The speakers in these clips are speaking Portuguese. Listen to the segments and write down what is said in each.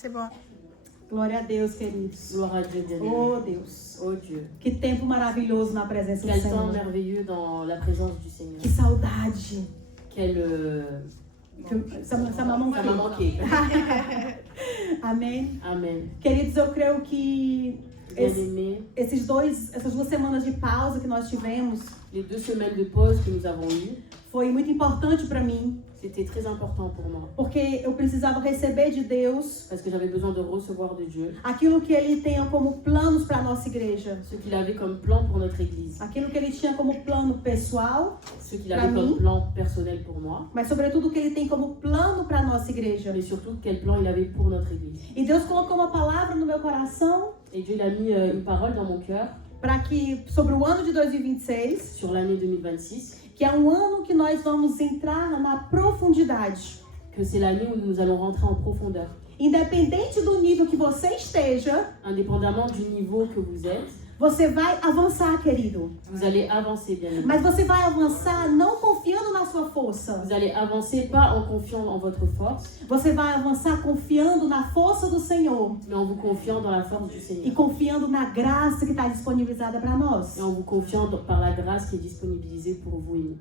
C'est bon. Glória a Deus, queridos. Gloire à Dieu, bien-aimé. Oh, Deus. Oh Dieu. Que tempo maravilhoso na presença do Quel temps Senhor. merveilleux dans la présence du Seigneur. Que saudade. Ça m'a manqué. Ça m'a manqué. Amém. Amen. Queridos, eu creio que Bien-aimé, essas 2 semanas de pausa que nós tivemos les 2 semaines de pause que nous avons eues, foi muito importante para mim, c'était très important pour moi. porque eu precisava receber de Deus Parce que j'avais besoin de recevoir de Dieu aquilo que Ele tem como planos para a nossa igreja, ce qu'il avait comme plan pour notre Église, aquilo que Ele tinha como plano pessoal, ce qu'il Pra avait mim. comme plan personnel pour moi, mas sobretudo o que Ele tem como plano para a nossa igreja. mais surtout quel plan il avait pour notre Église. E Deus colocou uma palavra no meu coração Et Dieu il a mis une parole dans mon cœur para que sobre o ano de 2026, sur l'année 2026, que é um ano que nós vamos entrar na profundidade. que c'est l'année où nous allons rentrer en profondeur. Independente do nível que você esteja, Indépendamment du niveau que vous êtes, você vai avançar, querido. vous allez avancer, bien aimé. Mas você vai avançar não confiando na sua força. Vous allez avancer pas en confiant en votre force, Você vai avançar confiando na força do Senhor mais en vous confiant dans la force du e Seigneur. confiando na graça que está disponibilizada para nós. Et en vous confiant par la grâce qui est disponibilisée pour vous et nous.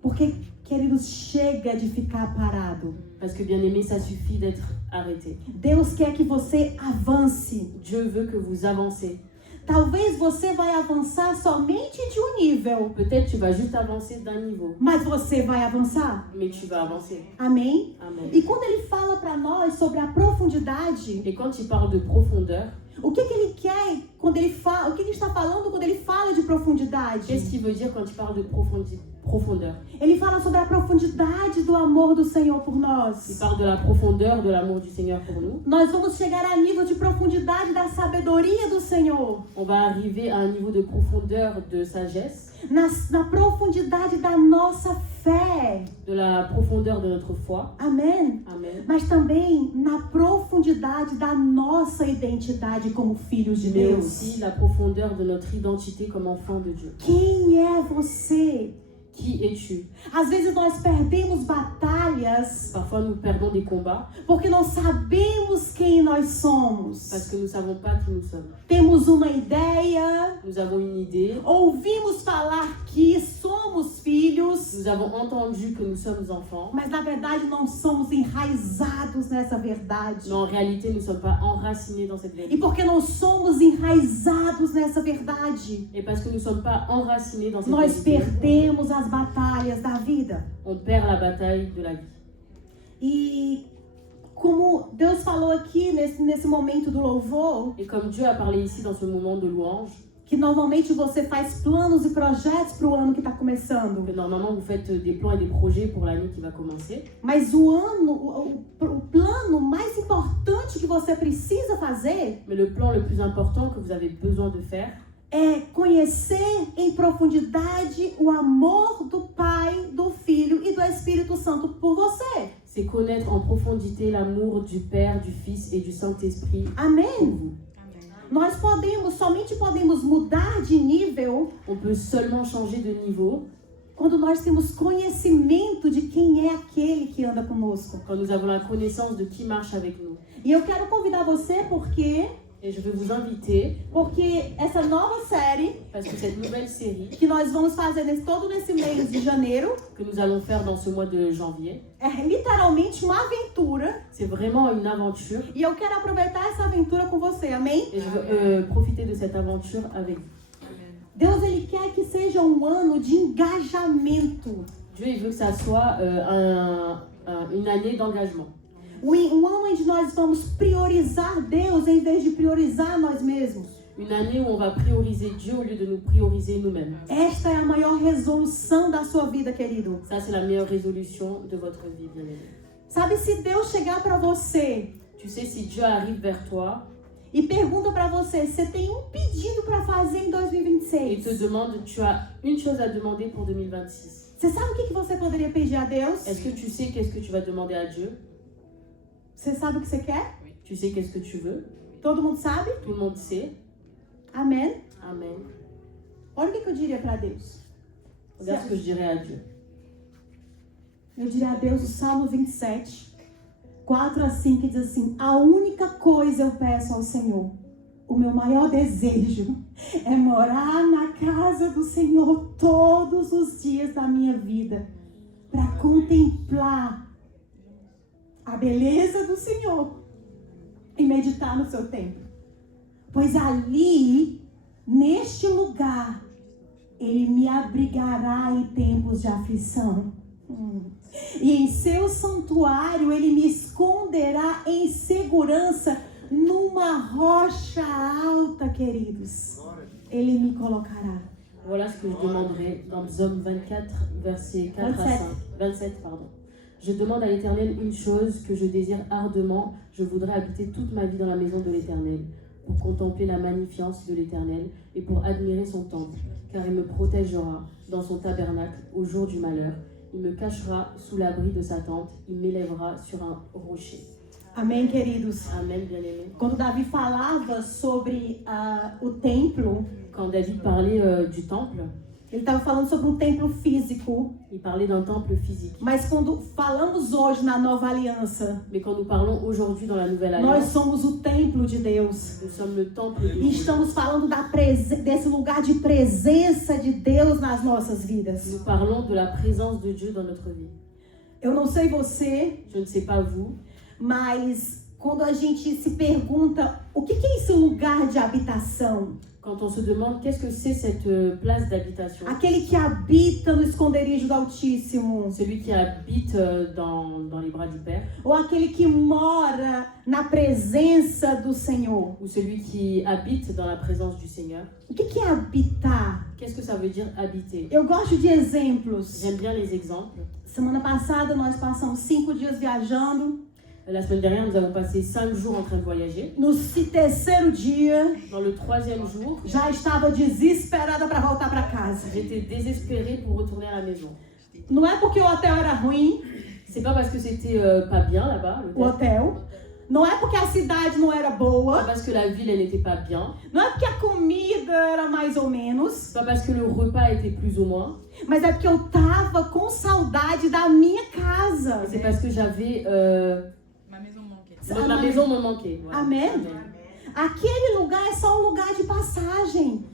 Porque, queridos, chega de ficar parado. Parce que, bien aimé, ça suffit d'être arrêté. Deus quer que você avance. Dieu veut que vous avancez. Talvez você vai avançar somente de um nível, Peut-être tu vas juste avancer d'un niveau, mas você vai avançar. mais tu vas avancer. Amém? Amen. E quando ele fala para nós sobre a profundidade, Et quand il parle de profondeur, o que ele quer quando ele fala, o que ele está falando quando ele fala de profundidade? qu'est-ce qu'il veut dire quand il parle de profondeur? Ele fala sobre a profundidade do amor do Senhor por Il nós. parle de la profondeur de l'amour du Seigneur pour nous. Nós vamos chegar a nível de profundidade da sabedoria do Senhor, On va arriver à un niveau de profondeur de sagesse, na profundidade da nossa fé. de la profondeur de notre foi. Amém? Amen. Mas também na profundidade da nossa identidade como filhos de Mais Deus. aussi la profondeur de notre identité comme enfant de Dieu. Quem é você? Qui es-tu? Às vezes nós perdemos batalhas Parfois nous perdons des combats porque não sabemos quem nós somos. parce que nous ne savons pas qui nous sommes. Temos uma ideia, Nous avons une idée, ouvimos falar que somos filhos, nous avons entendu que nous sommes enfants, mas na verdade não somos enraizados nessa verdade. mais en réalité nous ne sommes pas enracinés dans cette E vérité. porque não somos enraizados nessa verdade, Et parce que nous ne sommes pas enracinés dans cette nós vérité, perdemos as batalhas da vida. on perd la bataille de la vie. E como Deus falou aqui nesse momento do louvor, Et comme Dieu a parlé ici dans ce moment de louange, que normalmente você faz planos e projetos para o ano que está começando, que normalement vous faites des plans et des projets pour l'année qui va commencer, mas o plano mais importante que você precisa fazer mais le plan le plus important que vous avez besoin de faire, é conhecer em profundidade o amor do Pai, do Filho e do Espírito Santo por você. c'est connaître en profondité l'amour du Père, du Fils et du Saint-Esprit pour Amém? vous. Nós somente podemos mudar de nível On peut seulement changer de niveau quando nós temos conhecimento de quem é aquele que anda conosco. quand nous avons la connaissance de qui marche avec nous. E eu quero convidar você porque Et je vais vous inviter, essa nova série parce que cette nouvelle série que nós vamos fazer todo nesse mês de janeiro que nous allons faire dans ce mois de janvier, é literalmente uma aventura c'est vraiment une aventure. e eu quero aproveitar essa aventura com você, amém? Et je veux profiter de cette aventure avec vous. Deus, ele quer que seja um ano de engajamento, Dieu, il veut que ça soit une année d'engagement. um ano onde nós vamos priorizar Deus em vez de priorizar nós mesmos. Une année où on va prioriser Dieu au lieu de nous prioriser nous-mêmes. Esta é a maior resolução da sua vida, querido. Ça, c'est la meilleure résolution de votre vie, bien-aimé. Sabe, se Deus chegar para você Tu sais, si Dieu arrive vers toi e pergunta para você, você tem um pedido para fazer em et 2026? te demande, tu as une chose à demander pour 2026. Você sabe o que você poderia pedir a Deus? Est-ce que tu sais qu'est-ce que tu vas demander à Dieu? Você sabe o que você quer? Tu sais qu'est-ce que tu veux? Todo mundo sabe? Tout le monde sait. Amém? Amen. Olha o que eu diria para Deus. Regarde ce que je dirais à Dieu. Eu diria a Deus o Salmo 27. 4 a 5 diz assim: a única coisa eu peço ao Senhor, o meu maior desejo é morar na casa do Senhor todos os dias da minha vida, para contemplar a beleza do Senhor e meditar no seu templo. Pois ali, neste lugar, Ele me abrigará em tempos de aflição. E em seu santuário Ele me esconderá em segurança numa rocha alta, queridos. Ele me colocará. Voilà ce que je demanderai dans Psaume 24, versets 4 à 5. 27, pardon. Je demande à l'Éternel une chose que je désire ardemment. Je voudrais habiter toute ma vie dans la maison de l'Éternel, pour contempler la magnificence de l'Éternel et pour admirer son temple, car il me protégera dans son tabernacle au jour du malheur. Il me cachera sous l'abri de sa tente, il m'élèvera sur un rocher. Amém, queridos? Amen, bien-aimés. Quando Davi falava sobre o templo, Quand David parlait du temple, ele estava falando sobre um templo físico. il parlait d'un temple physique. Mas quando falamos hoje na nova aliança, Mais quand nous parlons aujourd'hui dans la Nouvelle nós Alliance, somos o templo de Deus. nous sommes le temple de E Dieu. estamos falando desse lugar de presença de Deus nas nossas vidas. Nous parlons de la présence de Dieu dans notre vie. Eu não sei você, Je ne sais pas vous, mas quando a gente se pergunta o que é esse lugar de habitação, quand on se demande qu'est-ce que c'est cette place d'habitation, aquele que habita no esconderijo do Altíssimo, celui qui habite dans les bras du Père, ou aquele que mora na presença do Senhor. ou celui qui habite dans la présence du Seigneur, O que é habitar? qu'est-ce que ça veut dire habiter? Eu gosto de exemplos. J'aime bien les exemples. Semana passada nós passamos 5 dias viajando. La semaine dernière, nous avons passé 5 jours en train de voyager. No terceiro dia, Dans le 3e jour, já estava desesperada para voltar para casa. j'étais désespérée pour retourner à la maison. Não é porque o hotel era ruim, C'est pas parce que c'était pas bien là-bas, o l'hôtel. hotel. Não é porque a cidade não era Pas boa. parce que la ville, elle n'était pas bien. Não é porque a comida era mais ou menos. C'est pas parce que le repas était plus ou moins. Mas é porque eu tava com saudade da minha casa. C'est parce que j'avais... Ma maison me manquait. ma maison me manquait. Voilà. Amen. Aquele lugar é só um lugar de passagem.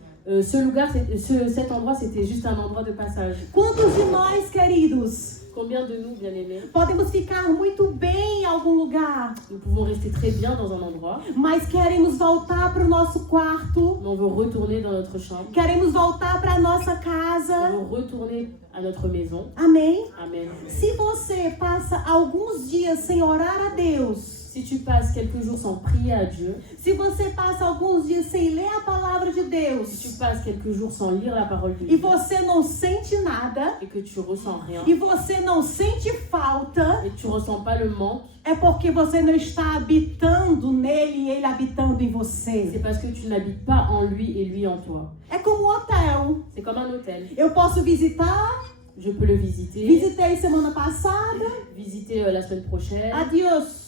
Cet endroit, c'était juste un endroit de passage. Quantos de nós, queridos, Combien de nous, bien-aimés, podemos ficar muito bem em algum lugar, nous pouvons rester très bien dans un endroit, mas queremos voltar para o nosso quarto, mais on veut retourner dans notre chambre, queremos voltar para a nossa on casa. veut retourner à notre maison. Amém? Amen. Se você passa alguns dias sem orar a Deus, Si tu passes quelques jours sans prier à Dieu, se você passa alguns dias sem ler a palavra de si Deus, tu passes quelques jours sans lire la parole de e Dieu, você não sente nada, et que tu ressens rien, e você não sente falta, et que tu ressens pas le manque, é porque você não está habitando nele e ele habitando em c'est você. parce que tu n'habites pas en lui et lui en toi. É como um hotel. C'est comme un hôtel. Eu posso visitar, Je peux le visiter, visitei semana passada. visiter la semaine prochaine. Adiós.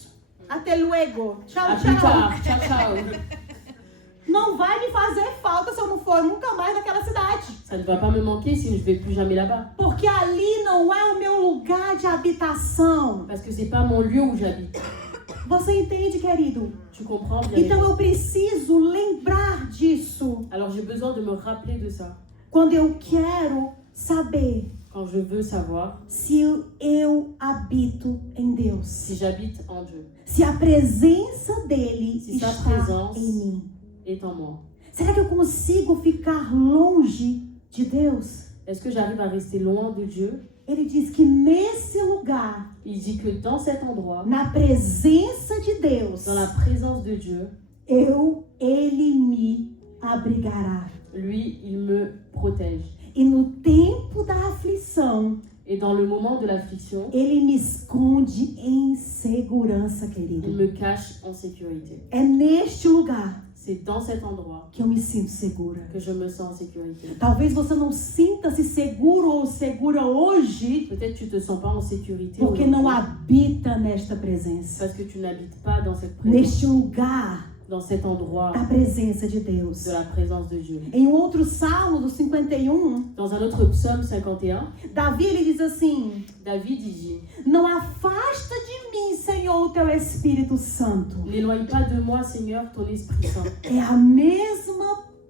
Até luego. Tchau, À plus tchau. tard. Ciao, ciao. Não vai me fazer falta se eu não for nunca mais naquela cidade. Ça ne va pas me manquer si je ne vais plus jamais là-bas. Porque ali não é o meu lugar de habitação. Parce que c'est pas mon lieu où j'habite. Você entende, querido? Tu comprends bien? Então eu preciso lembrar disso Alors j'ai besoin de me rappeler de ça. quando eu quero saber Quand je veux savoir se eu habito em Deus. si j'habite en Dieu, Se a presença dele Se sua está presença- em mim. est en moi. Será que eu consigo ficar longe de Deus? Est-ce que j'arrive à rester loin de Dieu? Ele diz que nesse lugar, Il dit que dans cet endroit, na presença de Deus, dans la présence de Dieu, ele me abrigará. lui, il me protège. E no tempo da aflição, Et dans le moment de l'affliction, ele me esconde em segurança, il querido. me cache en sécurité. É neste lugar C'est dans cet endroit que eu me sinto segura. que je me sens en sécurité. Talvez você não sinta-se seguro ou segura hoje Peut-être tu te sens pas en sécurité porque aujourd'hui, não habita nesta presença. parce que tu n'habites pas dans cette présence, Neste lugar dans cet endroit da presença de Deus. de la présence de Dieu. Em um outro salmo, do 51, Dans un autre psaume 51, Davi ele diz assim: David il dit: não afasta de mim, Senhor, o teu Espírito Santo. N'éloigne pas de moi, Seigneur, ton Esprit Saint.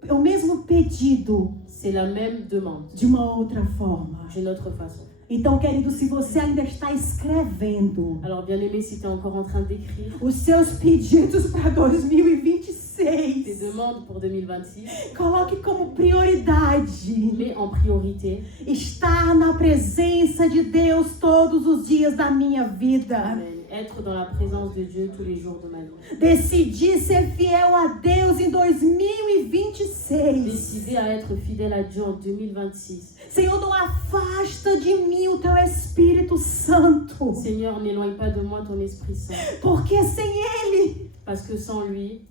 É o mesmo pedido C'est la même demande, de uma outra forma. d'une autre façon. Então, querido, se você ainda está escrevendo Alors, bien-aimé, si tu es encore en train d'écrire os seus pedidos para tes 2026, demandes pour 2026, coloque como prioridade mets en priorité estar na presença de Deus todos os dias da minha vida. Amen, être dans la présence de Dieu tous les jours de ma vie. Decidir ser fiel a Deus em 2026. Décider à être fidèle à Dieu en 2026. Senhor, não afasta de mim o teu Espírito Santo, Seigneur, n'éloigne pas de moi ton Esprit Saint, porque sem Ele parce que sans lui,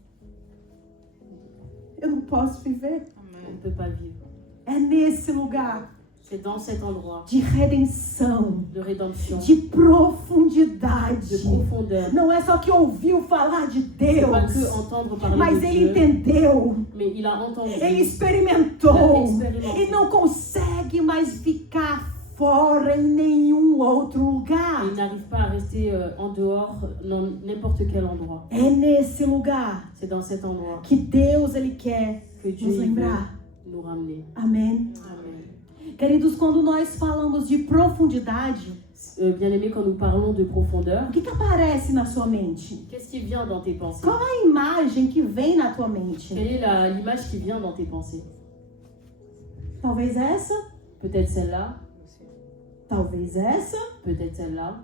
eu não posso viver. on Amen. ne peut pas vivre. É nesse lugar C'est dans cet endroit de redenção, de rédemption, de de profundidade. profondeur. Não é só que ouviu falar de C'est pas que Deus, entendre parler mas de ele Dieu, entendeu, mais il a entendu, ele experimentou expérimenté. e não consegue mais ficar fora em nenhum outro Et lugar. il n'arrive pas à rester en dehors, dans n'importe quel endroit. É nesse lugar C'est dans cet endroit que Deus ele quer que Dieu nos il veut lembrar. nous ramener. Amém. Amen. Queridos, quando nós falamos de profundidade, Bien-aimé, quand nous parlons de profondeur, o que aparece na sua mente? qu'est-ce qui vient dans tes pensées? Qual a imagem que vem na tua mente? Quelle est l'image qui vient dans tes pensées? Talvez essa, Peut-être celle-là, talvez essa, peut-être celle-là,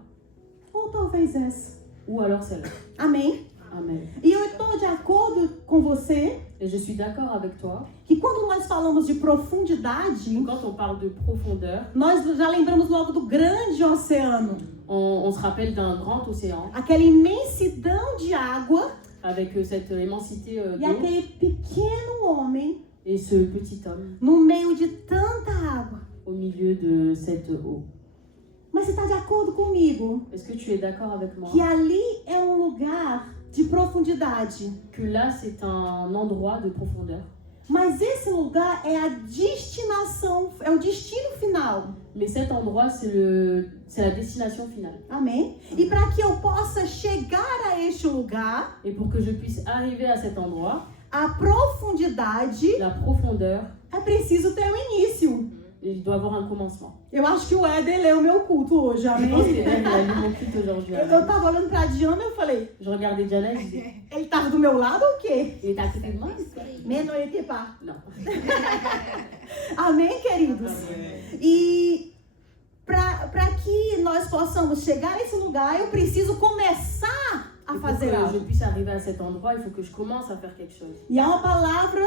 ou talvez essa. ou alors celle-là. Amém? Amen. E eu estou de acordo com você Et je suis d'accord avec toi. que quando nós falamos de profundidade, Quand on parle de profondeur, nós já lembramos logo do grande oceano. on se rappelle d'un grand océan Aquela imensidão de água avec cette immensité e d'eau aquele pequeno homem et ce petit homme no meio de tanta água. au milieu de cette eau. Mas você está de acordo comigo Est-ce que tu es d'accord avec moi que ali é um lugar de profundidade? que là c'est un endroit de profondeur, Mas esse lugar é a destinação, é o destino final. mais cet endroit c'est la destination finale. Amém? E para que eu possa chegar a este lugar, Et pour que je puisse arriver à cet endroit, a profundidade la profondeur, é preciso ter um início. il doit avoir un commencement. Eu acho que o Éder leu meu culto hoje, Je pense amém? qu'Hélène a lu mon culte aujourd'hui. Eu tava olhando pra Diana e eu falei, Je regardais Diana et je disais, ele tava do meu lado ou o quê? il est à côté de moi? Mais não était pas. Non. Amém, queridos? E para que nós possamos chegar nesse lugar, eu preciso começar a Et pour fazer que je algo. puisse arriver à cet endroit, il faut que je commence à faire quelque chose. E há uma palavra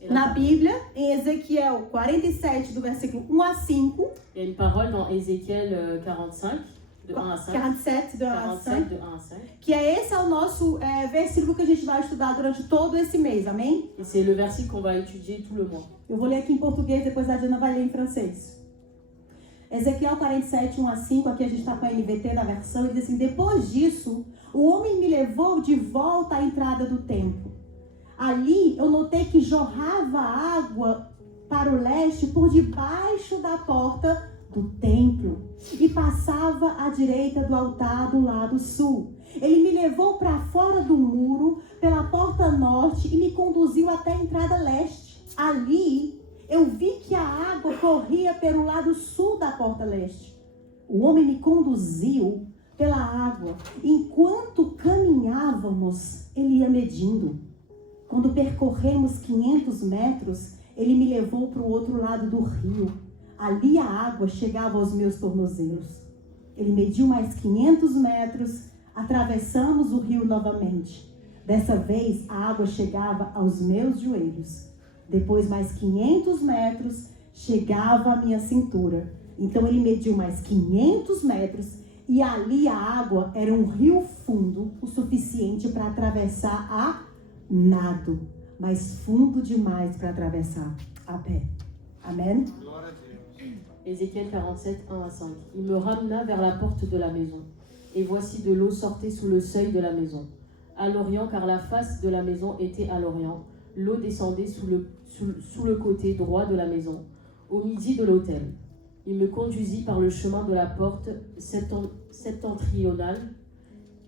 Et là, na Bíblia, em Ezequiel 47, do versículo 1 a 5, il y a une parole dans Ézéchiel 45, de 1 à 5. 47, do 1 a 5, 47, de 1 à 5. que esse é o nosso versículo que a gente vai estudar durante todo esse mês, amém? Et c'est le verset qu'on va étudier tout le mois. Eu vou ler aqui em português, depois a Diana vai ler em francês. Ezequiel 47, 1 a 5, aqui a gente está com a NVT na versão, e diz assim: depois disso, o homem me levou de volta à entrada do templo. Ali eu notei que jorrava água para o leste por debaixo da porta do templo e passava à direita do altar do lado sul. Ele me levou para fora do muro pela porta norte e me conduziu até a entrada leste. Ali eu vi que a água corria pelo lado sul da porta leste. O homem me conduziu pela água. Enquanto caminhávamos, ele ia medindo. Quando percorremos 500 metros, ele me levou para o outro lado do rio. Ali a água chegava aos meus tornozelos. Ele mediu mais 500 metros, atravessamos o rio novamente. Dessa vez, a água chegava aos meus joelhos. Depois, mais 500 metros, chegava à minha cintura. Então, ele mediu mais 500 metros e ali a água era um rio fundo, o suficiente para atravessar a nado, mas fundo demais para atravessar a pé. Amém? Ézéchiel 47, 1 à 5. Il me ramena vers la porte de la maison. Et voici de l'eau sortait sous le seuil de la maison. à l'orient, car la face de la maison était à l'orient. L'eau descendait sous le côté droit de la maison, au midi de l'autel. Il me conduisit par le chemin de la porte septentrionale,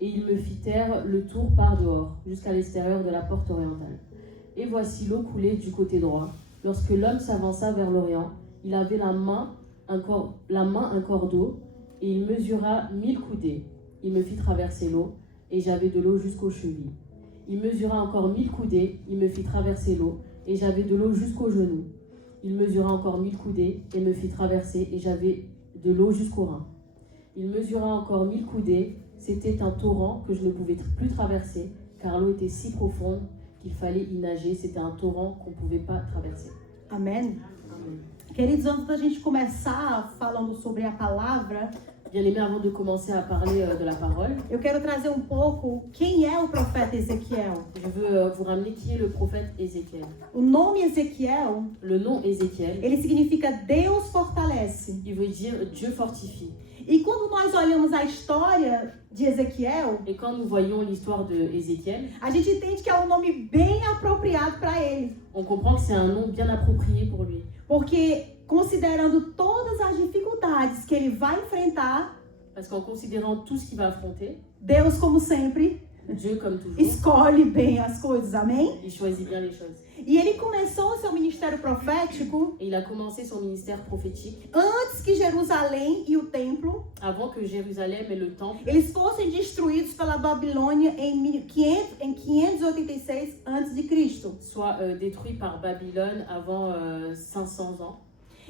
et il me fit taire le tour par dehors, jusqu'à l'extérieur de la porte orientale. Et voici l'eau coulait du côté droit. Lorsque l'homme s'avança vers l'orient, il avait la main un corps d'eau, et il mesura 1000 coudées. Il me fit traverser l'eau, et j'avais de l'eau jusqu'aux chevilles. Il mesura encore 1000 coudées, il me fit traverser l'eau, et j'avais de l'eau jusqu'aux genoux. Il mesura encore 1000 coudées, et me fit traverser, et j'avais de l'eau jusqu'aux reins. Il mesura encore 1000 coudées, c'était un torrent que je ne pouvais plus traverser, car l'eau était si profonde qu'il fallait y nager, c'était un torrent qu'on ne pouvait pas traverser. Amém? Amen. Queridos, antes da gente começar falando sobre a palavra, Bien aimé, avant de commencer à parler de la parole, eu quero trazer um pouco quem é o profeta Ezequiel. je veux vous ramener qui est le prophète Ézéchiel. O nome Ezequiel, Le nom Ézéchiel, ele significa Deus fortalece. il veut dire Dieu fortifie. E quando nós olhamos a história de Ezequiel, Et quand nous voyons l'histoire de Ézéchiel, a gente entende que é um nome bem apropriado para ele. on comprend que c'est un nom bien approprié pour lui. Porque, considerando todas as dificuldades que ele vai enfrentar, Parce qu'en considérant tout ce qu'il va affronter, Deus, como sempre, Dieu, comme toujours, escolhe bem as coisas, amém? il choisit bien les choses. E ele começou o seu ministério profético Et il a commencé son ministère prophétique antes que Jerusalém e o templo avant que Jérusalem et le temple eles fossem destruídos pela Babilônia em 586 a.C. soient détruits par Babylone avant 500 ans.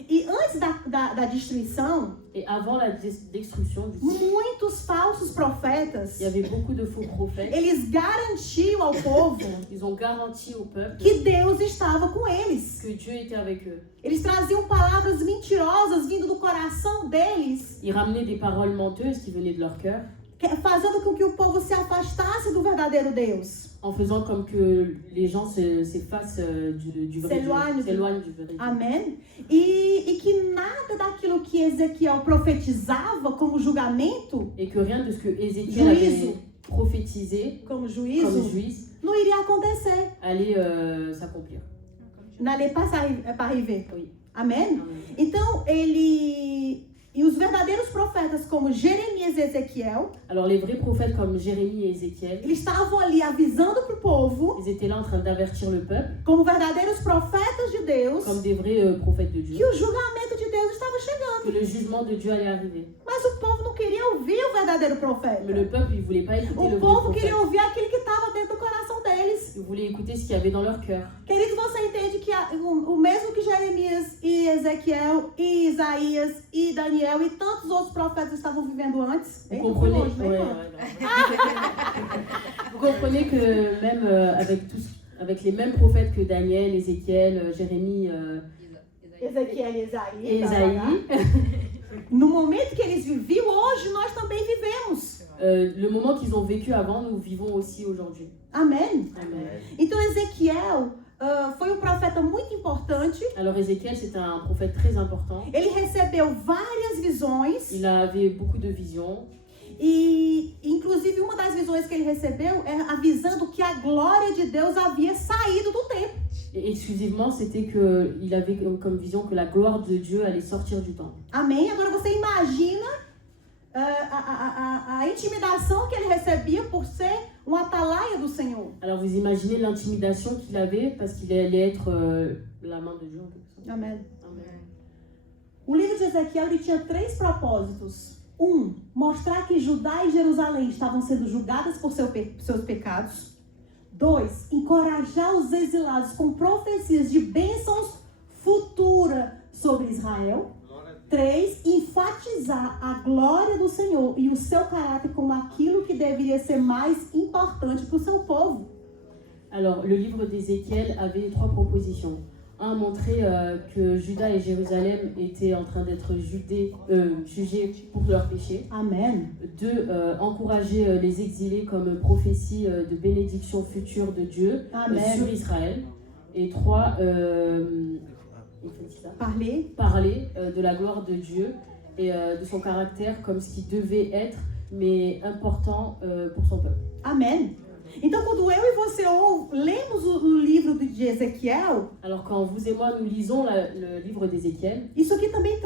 E antes da destruição, Et avant la destruction du temple, muitos falsos profetas, il y avait beaucoup de faux prophètes. eles garantiam ao povo Ils ont garanti au peuple que Deus estava com eles. que Dieu était avec eux. Eles traziam palavras mentirosas vindo do coração deles, Ils ramenaient des paroles menteuses qui venaient de leur cœur, fazendo com que o povo se afastasse do verdadeiro Deus. en faisant comme que les gens s'effacent du vrai Dieu, s'éloignent du vrai Dieu. Amém? E que nada daquilo que Ezequiel profetizava como julgamento, Et que rien de ce que Ézéchiel avait prophétisé como comme juízo, juif não iria acontecer. allait s'accomplir. N'allait pas arriver. Oui. Amém? Amen. Então, e os verdadeiros profetas como Jeremias e Ezequiel, Alors les vrais prophètes comme Jérémie et Ézéchiel, eles estavam ali avisando para o povo, ils étaient là en train d'avertir le peuple, como verdadeiros profetas de Deus, comme des vrais prophètes de que Dieu, o julgamento de Deus estava chegando. que le jugement de Dieu allait arriver. Mas o povo não queria ouvir o verdadeiro Mais profeta. le peuple, il voulait pas écouter le O vrai povo prophète. queria ouvir aquilo que estava dentro do coração deles. Ils voulaient écouter ce qu'il y avait dans leur cœur. Querido, você entende que o mesmo que Jeremias e Ezequiel e Isaías e Daniel e tantos outros profetas estavam vivendo antes? Vous Hein, comprenez, não fui longe, né, ouais, irmão? Vous comprenez que même avec les mêmes prophètes que Daniel, Ézéchiel, Jérémie Ezequiel e et Isaías. Isaïe, No momento que eles viviam, hoje nós também vivemos. le moment qu'ils ont vécu avant, nous vivons aussi aujourd'hui. Amém? Amen. Então Ezequiel foi um profeta muito importante. Alors Ézéchiel, c'était un prophète très important. Ele recebeu várias visões. Il avait beaucoup de visions. E, inclusive, uma das visões que ele recebeu é avisando que a glória de Deus havia saído do templo. Et exclusivement, c'était qu'il avait comme vision que la gloire de Dieu allait sortir du temple. Amém? Agora você imagina a intimidação que ele recebia por ser um atalaia do Senhor. Alors vous imaginez l'intimidation qu'il avait parce qu'il allait être la main de Dieu en quelque sorte. Amém. Amen. O livro de Ezequiel ele tinha 3 propósitos. 1, mostrar que Judá e Jerusalém estavam sendo julgadas por seus pecados. 2, encorajar os exilados com profecias de bênçãos futuras sobre Israel. 3, enfatizar a glória do Senhor e o seu caráter como aquilo que deveria ser mais importante para o seu povo. Alors le livre d'Ézéchiel avait 3 propositions. 1, montrer que Juda et Jérusalem étaient en train d'être jugés pour leurs péchés. Amen. 2, encourager les exilés comme prophétie de bénédiction future de Dieu sur Israël. Et 3, parler de la gloire de Dieu et de son caractère comme ce qui devait être, mais important pour son peuple. Amém. Então, quando eu e você lemos o livro de Ezequiel, Alors quand vous et moi nous lisons le livre d'Ézéchiel, isso aqui também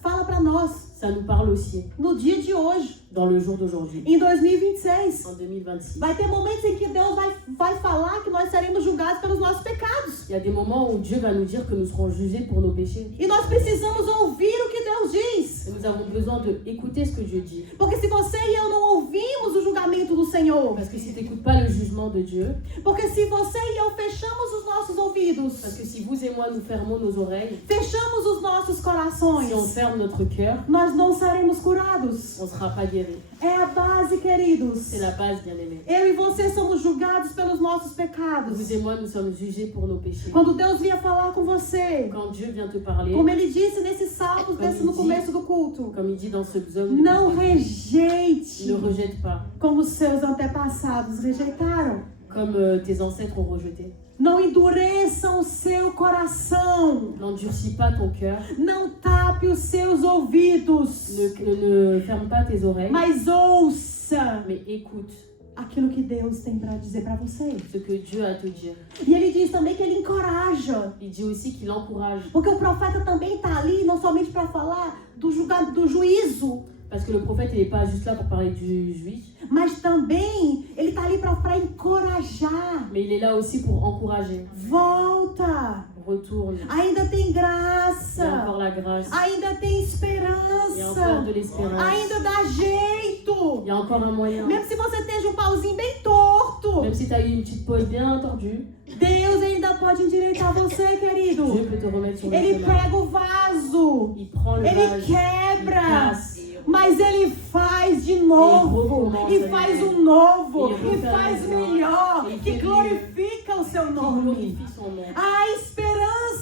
fala para nós, ça nous parle aussi no dia de hoje, dans le jour d'aujourd'hui, em 2026. en 2026. Vai ter momentos em que Deus vai falar que nós seremos julgados pelos nossos pecados. Il y a des moments où Dieu va nous dire que nous serons jugés pour nos péchés. E nós precisamos ouvir o que Deus diz. Et nous avons besoin d'écouter ce que Dieu dit. Porque se você e eu não ouvimos o julgamento do Senhor, Parce que si tu n'écoutes pas le jugement de Dieu, porque se você e eu fechamos os nossos ouvidos, parce que si vous et moi nous fermons nos oreilles, fechamos os nossos si corações, on ferme notre cœur, nós não seremos curados. on ne sera pas guéri. É a base, queridos. C'est la base, bien-aimés. Eu e você somos julgados pelos nossos pecados. Vous et moi, nous sommes jugés pour nos péchés. Quando Deus vinha falar com você, Quand Dieu vient te parler, como Ele disse nesses salmos no começo do culto, comme il dit dans ce psaume, não rejeite ne rejette pas, como seus antepassados rejeitaram. comme tes ancêtres ont rejeté. Não endureçam o seu coração. N'endurcis pas ton cœur, Não tape os seus ouvidos. ne ferme pas tes oreilles, Mas ouça mais écoute aquilo que Deus tem para dizer para você. ce que Dieu a à te dire. E Ele diz também que Ele encoraja. Il dit aussi qu'il encourage, Porque o profeta também está ali, não somente para falar do juízo, parce que le prophète il n'est pas juste là pour parler du juif, mas também ele está ali para encorajar. mais il est là aussi pour encourager. Volta, Retourne, ainda tem il y a graça, encore la grâce, ainda tem il y a encore esperança, de l'espérance, ainda dá jeito. il y a encore un moyen. Mesmo se você esteja um pauzinho bem torto, Même si tu as eu une petite pause bien tordue, Deus ainda pode endireitar você, querido. Dieu peut te remettre sur le Ele chemin. pega o vaso, Il prend le ele vase, il quebra, casse, mas ele faz de novo, e faz um novo, e faz melhor, que glorifica o seu il nome. glorifie son nom. Há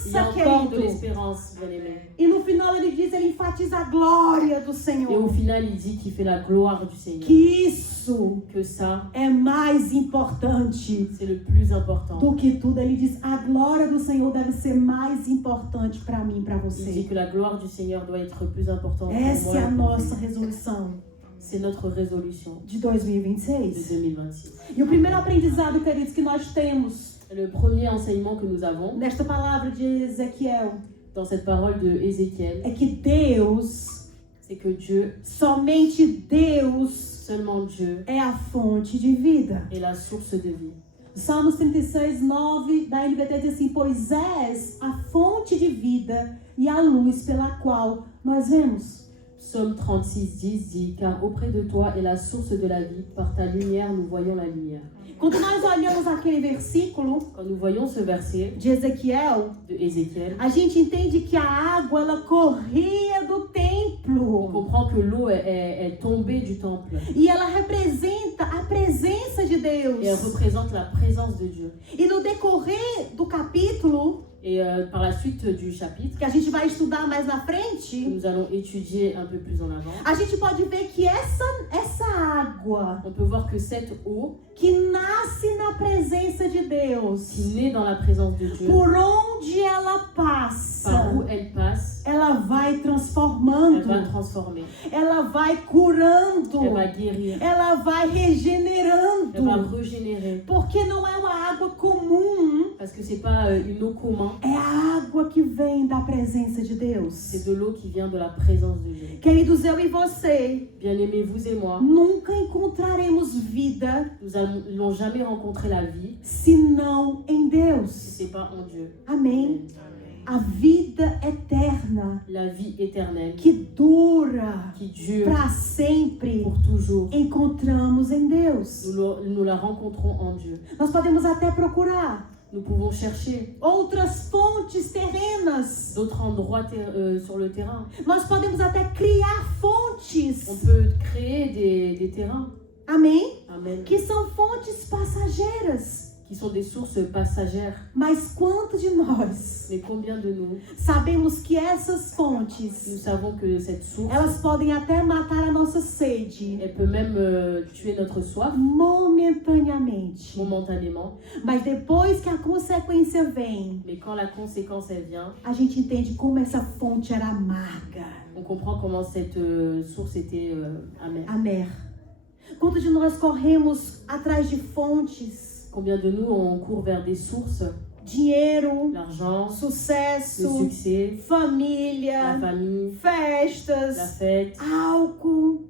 Il y a esperança, encore de querido. l'espérance, bien-aimé. E no final ele diz, ele enfatiza a glória do Et au Senhor. final, il dit qu'il fait la gloire du Seigneur. Que isso Que ça, é mais importante c'est le plus important. do que tudo. Ele diz, a glória do Senhor deve ser mais importante para mim, para Il dit você. que la gloire du Seigneur doit être plus importante pour Essa moi. é a et pour nossa lui. resolução C'est notre résolution de de 2026. 2026. E o primeiro aprendizado, queridos, que nós temos Le premier enseignement que nous avons nesta palavra de Ezequiel dans cette parole de Ézéchiel, é que Deus, c'est que Dieu, somente Deus, seulement Dieu, é a fonte de vida. est la source de vie. Salmos 36, 9 da NVT diz assim: pois és a fonte de vida e a luz pela qual nós vemos. Psaume 36, 10 dit, car auprès de toi est la source de la vie, par ta lumière nous voyons la lumière. Quando nós olhamos aquele versículo Quand nous voyons ce verset de Ezequiel, de Ézéchiel, a gente entende que a água ela corria do on templo comprend que l'eau est tombée du temple e ela representa a presença de Deus. et elle représente la présence de Dieu. E no decorrer do capítulo, Et par la suite du chapitre, que a gente vai estudar mais na que frente, nous allons étudier un peu plus en avant, a gente pode ver que essa água on peut voir que cette eau que nasce na presença de Deus, qui naît dans la présence de Dieu, por onde ela par passa, où elle passe, ela vai elle transformando, va transformer, ela vai curando, elle va guérir, ela vai elle va regenerando, régénérer. porque não é uma água comum, Parce que c'est pas une eau commune, é a água que vem da presença de Deus. c'est de l'eau qui vient de la présence de Dieu. Queridos, eu e você Bien-aimés, vous et moi, nunca encontraremos vida nous n'allons jamais rencontrer la vie senão em si Deus. c'est pas en Dieu. Amém? A vida eterna La vie éternelle que dura qui dure para sempre pour toujours, encontramos em Deus. nous la rencontrons en Dieu. Nós podemos até procurar Nous pouvons chercher outras fontes terrenas. d'autres endroits sur le terrain. Nós podemos até criar On fontes. peut créer des terrains, Amém? amen, Que são fontes passageiras. qui sont des sources passagères. Mas quantos de nós Mais combien de nous sabemos que essas nous fontes, savons que cette source, elas podem até matar a nossa sede elle peut même tuer notre soif momentaneamente. momentanément, Mas depois que a consequência vem, mais quand la conséquence elle vient, a gente entende como essa fonte era amarga, on comprend comment cette source était amère. amère. Quantos de nós corremos atrás de fontes? Combien de nous on court vers des sources, Dinheiro, l'argent, le sucesso, succès, la família, famille, la festas, fête, álcool,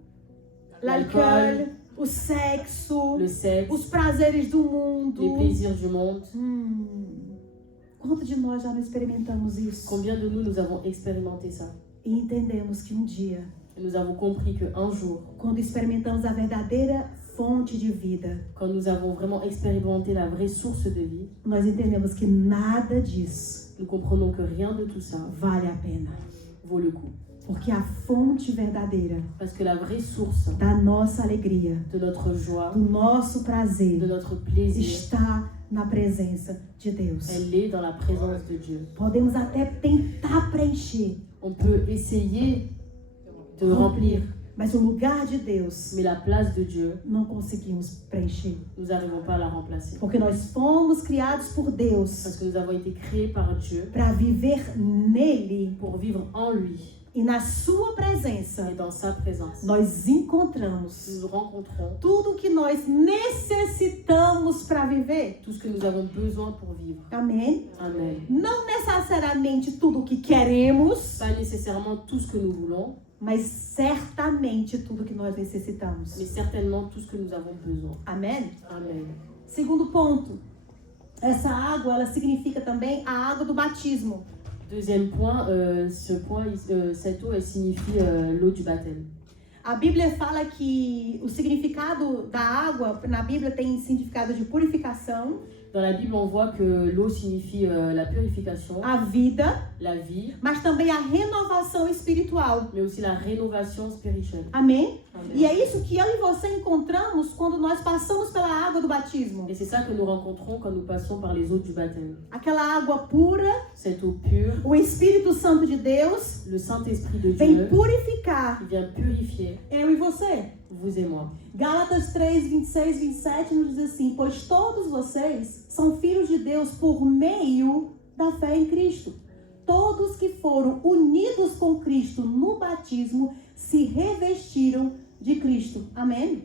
l'alcool, l'alcool, o sexo, le sexe, os prazeres do les mundo. plaisirs du monde. Quantos de nós já não experimentamos isso? Combien de nous avons expérimenté ça? E entendemos que dia, Et nous avons compris qu'un jour, quando experimentamos a verdadeira fonte de vida, quand nous avons vraiment expérimenté la vraie source de vie, nós entendemos que nada disso nous comprenons que rien de tout ça vale a pena. vaut le coup. Porque a fonte verdadeira Parce que la vraie source da nossa alegria, de notre joie, do nosso prazer, de notre plaisir, está na presença de Deus. elle est dans la présence de Dieu. Podemos até tentar preencher, On peut essayer de remplir, mas o lugar de Deus mais la place de Dieu, não conseguimos preencher. nous n'arrivons pas à la remplacer. Porque nós fomos criados por Deus Parce que nous avons été créés par Dieu para viver nele pour vivre en lui e na sua presença. et dans sa présence. Nós encontramos Nous rencontrons tudo que nós necessitamos para viver. tout ce que nous avons besoin pour vivre. Amém? Amen. Não necessariamente tudo o que queremos, Pas nécessairement tout ce que nous voulons, mas certamente tudo que nós necessitamos. mais certainement tout ce que nous avons besoin. Amém? Amen. Segundo ponto, essa água, ela significa também a água do batismo. Deuxième point, cette eau, elle signifie l'eau du baptême. A Bíblia fala que o significado da água, na Bíblia tem significado de purificação, Dans la Bible, on voit que l'eau signifie la purification, a vida, la vie, mas também a renovação espiritual. mais aussi la rénovation spirituelle. Amém? Amen. E é isso que eu e você encontramos quando nós passamos pela água do batismo. Et c'est ça que nous rencontrons quand nous passons par les eaux du baptême. Aquela água pura, Cette eau pure, o Espírito Santo de Deus le Saint-Esprit de vem Dieu purificar qui vient purifier eu e você. vous et moi. Gálatas 3, 26, 27 nos diz assim: pois todos vocês são filhos de Deus por meio da fé em Cristo. Todos que foram unidos com Cristo no batismo se revestiram de Cristo. Amém?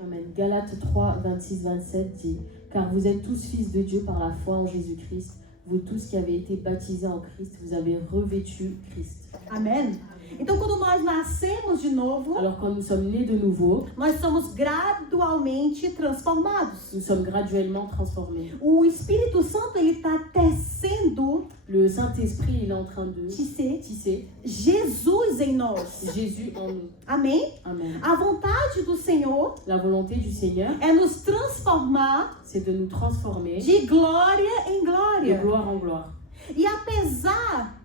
Amen. Galates 3, 26, 27 dit « Car vous êtes tous fils de Dieu par la foi en Jésus-Christ. Vous tous qui avez été baptisés en Christ, vous avez revêtu Christ. Amém? Então, quando nós nascemos de novo, Alors quand nous sommes nés de nouveau, nós somos gradualmente transformados. nous sommes graduellement transformés. O Espírito Santo, ele está tecendo, Le Saint-Esprit, il est en train de tisser Jesus em nós. Jésus en nous. Amém? Amen. A vontade do Senhor La volonté du Seigneur, é nos transformar c'est de nous transformer de glória em de glória. gloire en gloire. E apesar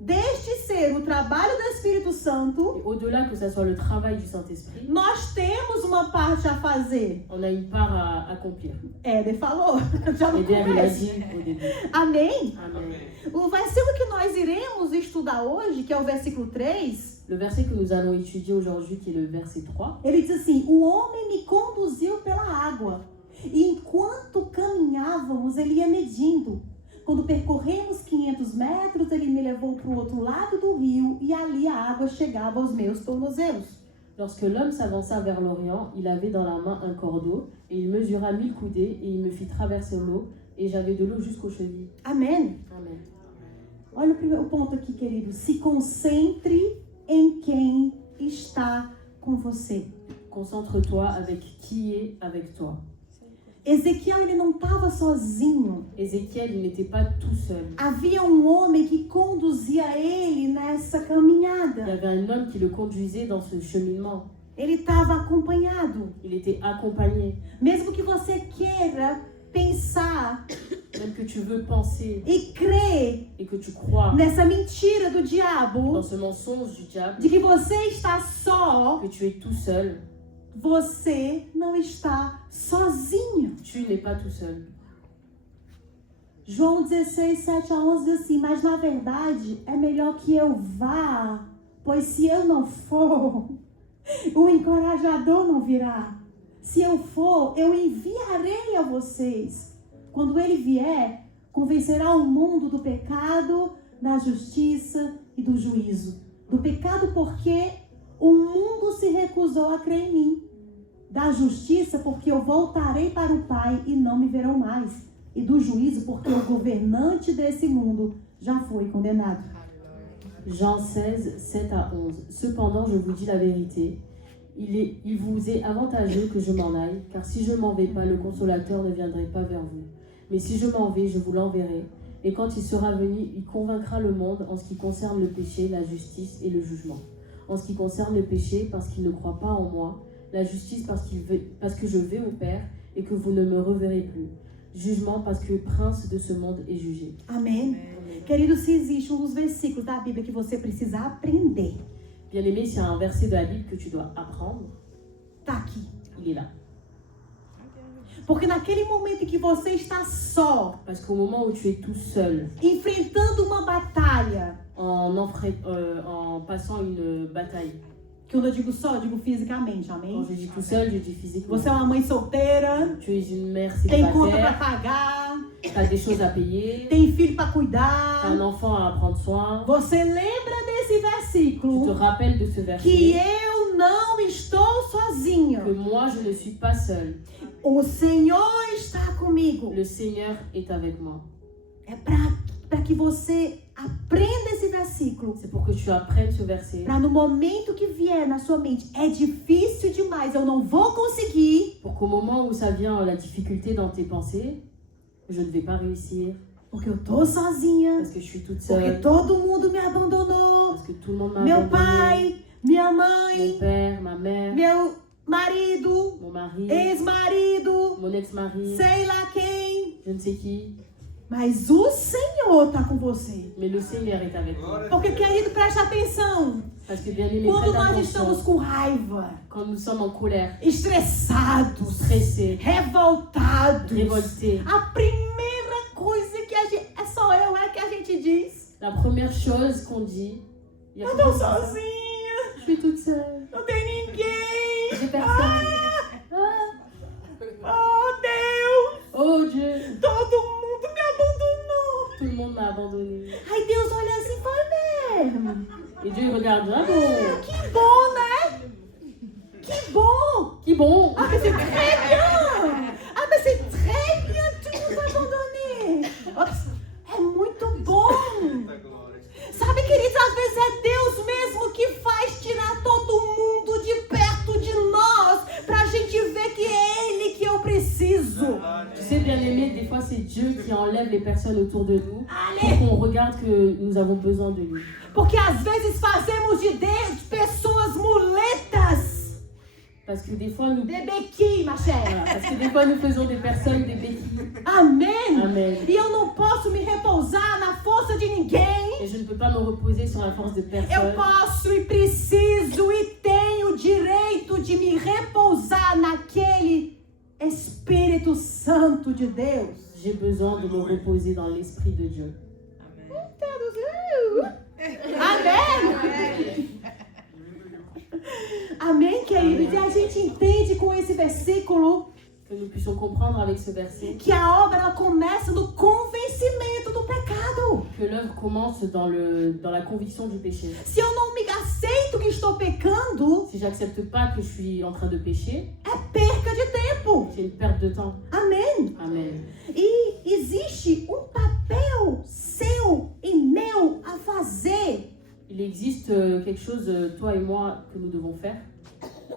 deste ser o trabalho do Espírito Santo, Et au-delà que ça soit le travail du Saint-Esprit, nós temos uma parte a fazer. on a une part à accomplir. Éder falou, já no Éder, il a começo. dit au début. Amém? Amen. O versículo que nós iremos estudar hoje, que é o versículo 3, Le verset que nous allons étudier aujourd'hui, qui est le verset 3, ele diz assim: o homem me conduziu pela água, e enquanto caminhávamos, ele ia medindo. Quando percorremos 500 metros, ele me levou para o outro lado do rio, e ali a água chegava aos meus tornozelos. lorsque l'homme s'avança vers l'Orient, il avait dans la main un cordeau, et il mesura 1000 coudées, et il me fit traverser l'eau, et j'avais de l'eau jusqu'aux chevilles. Amém? Amen. Olha o primeiro ponto aqui, querido. Se concentre em quem está com você. Concentre-toi avec qui est avec toi. Ezequiel, ele não estava sozinho. Ézéchiel, il n'était pas tout seul. Havia homem que conduzia ele nessa Il y caminhada. avait un homme qui le conduisait dans ce cheminement. Ele estava acompanhado. Il était accompagné. Mesmo que você queira pensar Même que tu veux penser e crer et que tu crois nessa mentira do diabo dans ce mensonge du diable, de que você está só, que tu es tout seul, você não está sozinho. tu n'es pas tout seul. João 16, 7 a 11 diz assim: mas na verdade é melhor que eu vá, pois se eu não for, o encorajador não virá. Se eu for, eu enviarei a vocês. Quando ele vier, convencerá o mundo do pecado, da justiça e do juízo. Do pecado porque o mundo se recusou a crer em mim. Da justiça, porque eu voltarei para o Pai e não me verão mais. E do juízo, porque o governante desse mundo já foi condenado. Jean 16, 7 à 11. Cependant, je vous dis la vérité. Il vous est avantageux que je m'en aille, car si je ne m'en vais pas, le Consolateur ne viendrait pas vers vous. Mais si je m'en vais, je vous l'enverrai. Et quand il sera venu, il convaincra le monde en ce qui concerne le péché, la justice et le jugement. En ce qui concerne le péché, parce qu'il ne croit pas en moi. La justice, parce que je vais au Père et que vous ne me reverrez plus. Jugement, parce que le prince de ce monde est jugé. Amém? Querido, se existe uns versículos da Bíblia que você precisa aprender, Bien-aimé, s'il y a un verset de la Bible que tu dois apprendre, tá aqui. il est là. Porque naquele momento em que você está só, Parce qu'au moment où tu es tout seul, enfrentando uma batalha, en passant une bataille, que quando eu digo só, eu digo fisicamente, quand amém? je dis tout seul, je dis physiquement. Você é uma mãe solteira, Tu es une mère tem conta para célibataire, pagar, tu as des choses à payer, tem filho para tu as cuidar. un enfant à prendre soin. Você lembra desse Tu te versículo? rappelles de ce Que verset, eu não estou sozinho. que moi je ne suis pas seule. O Senhor está comigo. Le Seigneur est avec moi. É para que você aprenda esse versículo. C'est pour que tu apprennes ce verset. Para no momento que vier na sua mente, é difícil demais, eu não vou conseguir, Pour qu'au moment où ça vient, la difficulté dans tes pensées, je ne vais pas réussir, porque eu tô sozinha, parce que je suis toute porque seule, todo mundo me abandonou. parce que tout le monde m'a Meu abandonné. pai, minha Mon mãe, père, ma mère, meu marido, mon mari, ex-marido, mon ex-mari, sei lá quem. je ne sais qui. Mas o Senhor tá com você. Mais le Seigneur est avec moi. Porque, querido, preste atenção. Parce que bien aimé, Quando faites nós estamos attention. com raiva, Quand nous sommes en colère, estressados, stressés, revoltados, révoltés, a primeira coisa que a gente... É só eu, é que a gente diz. la première chose qu'on dit, il y a Eu tô sozinha, je suis toute seule, não tem ninguém. j'ai personne. Oh, Deus, Oh Dieu, todo mundo me abandonou. tout le monde m'a abandonné. Aí Deus olha assim e fala, mesmo. Et Dieu il regarde, ah bon, Que bom, né? Que bom. qui bon. Ah, mais c'est très bien. Ah, mais c'est très bien de nous abandonner. Ops, é muito bom. Sabe, queridos, às vezes é Deus mesmo que faz tirar todo mundo de perto de nós pra gente ver que é Ele que eu preciso. Tu sais, bien aimé, des fois c'est Dieu qui enlève les personnes autour de nous Allez. pour qu'on regarde que nous avons besoin de lui. Porque às vezes fazemos de Deus pessoas muletas. Parce que des fois nous, Bebequim, Maché. voilà, parce que des fois nous faisons des personnes des béquilles. Amém. Amen. E eu não posso me repousar na força de ninguém. Et je ne peux pas me reposer sur la force de Eu personne. posso e preciso e tenho o direito de me repousar naquele Espírito Santo de Deus. J'ai besoin de me reposer dans l'Esprit de Dieu. Amém? Amém, queridos? E a gente entende com esse versículo Que nous puissions comprendre avec ce verset que a obra ela começa no convencimento do pecado. que l'œuvre commence dans la conviction du péché. Se eu não me aceito que estou pecando, Si j'accepte pas que je suis en train de pécher, é perca de tempo. c'est une perte de temps. Amém? Amen. E existe papel seu e meu a fazer. Il existe quelque chose, toi et moi, que nous devons faire.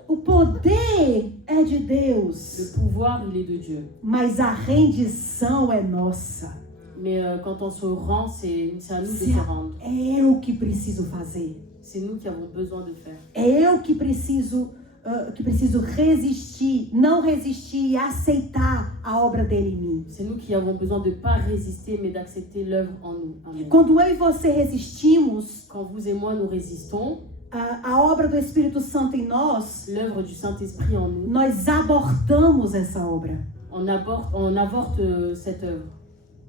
O poder é de Le Deus, pouvoir, il est de Dieu. mas a rendição é nossa. Mais quand on se rend, c'est à nous de C'est se rendre. É eu que preciso fazer. C'est nous qui avons besoin de faire. É eu que preciso resistir, não resistir e aceitar a obra dele em mim. C'est nous qui avons besoin de ne pas résister, mais d'accepter l'œuvre en nous. Amen. Quando eu e você resistimos Quand vous et moi, nous résistons, a obra do Espírito Santo em nós, l'œuvre du Saint-Esprit en nous, nós abortamos essa obra. on avorte cette œuvre.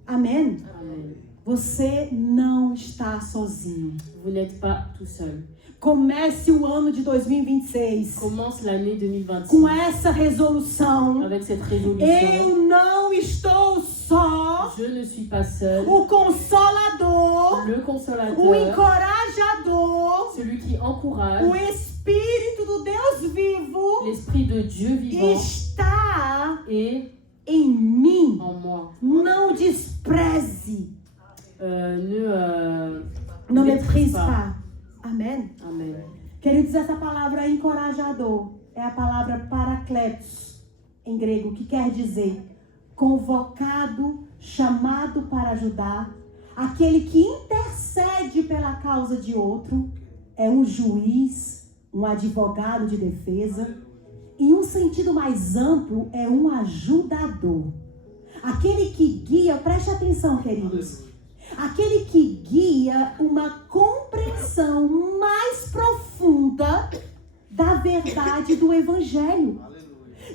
Amém? Amen. Você não está sozinho. Vous n'êtes pas tout seul. Comece o ano de 2026 Commence l'année 2026 com essa resolução. avec cette résolution. Eu não estou só. Je ne suis pas seul. O Consolador, Le o consolateur, encorajador, celui qui encourage, o Espírito Espírito do Deus vivo l'Esprit de Dieu vivant está est em mim. en moi. Não despreze, não méprise méprise pas. Amém? Amen. Queridos, essa palavra encorajador é a palavra parakletos em grego, que quer dizer convocado, chamado para ajudar, aquele que intercede pela causa de outro, é um juiz, um advogado de defesa. Em um sentido mais amplo, é um ajudador. Aquele que guia, preste atenção, queridos, aquele que guia uma compreensão mais profunda da verdade do Evangelho.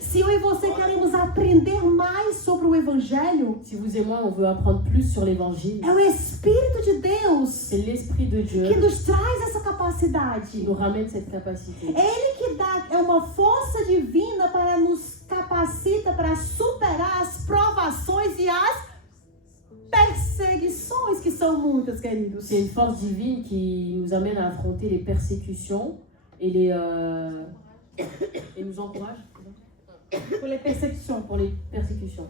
Se eu e você queremos aprender mais sobre o Evangelho, Si vous et moi, on veut apprendre plus sur l'Évangile, é o Espírito de Deus c'est l'Esprit de Dieu que nos traz essa qui capacidade. nous ramène cette capacité. Ele que dá, é uma força divina para nos capacita para superar as provações e as perseguições, que são muitas, queridos. C'est une force divine qui nous amène à affronter les persécutions et et nous encourage Por les perseguições. pour les persécutions.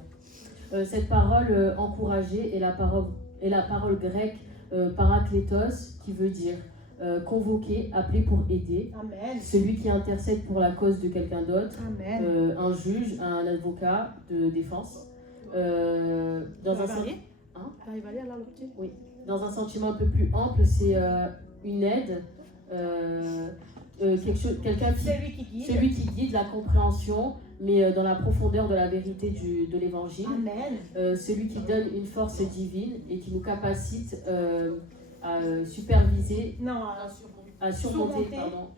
Cette parole encourager est la parole grecque parakletos, qui veut dire convoquer, appeler pour aider, Amém. celui qui intercède pour la cause de quelqu'un d'autre, Amém. un juge, un avocat de défense. Dans un sentiment un peu plus ample, c'est une aide, quelqu'un qui, celui qui guide la compréhension, mais dans la profondeur de la vérité de l'évangile, Amém. celui qui donne une force divine et qui nous capacite à superviser, Não, à surmonter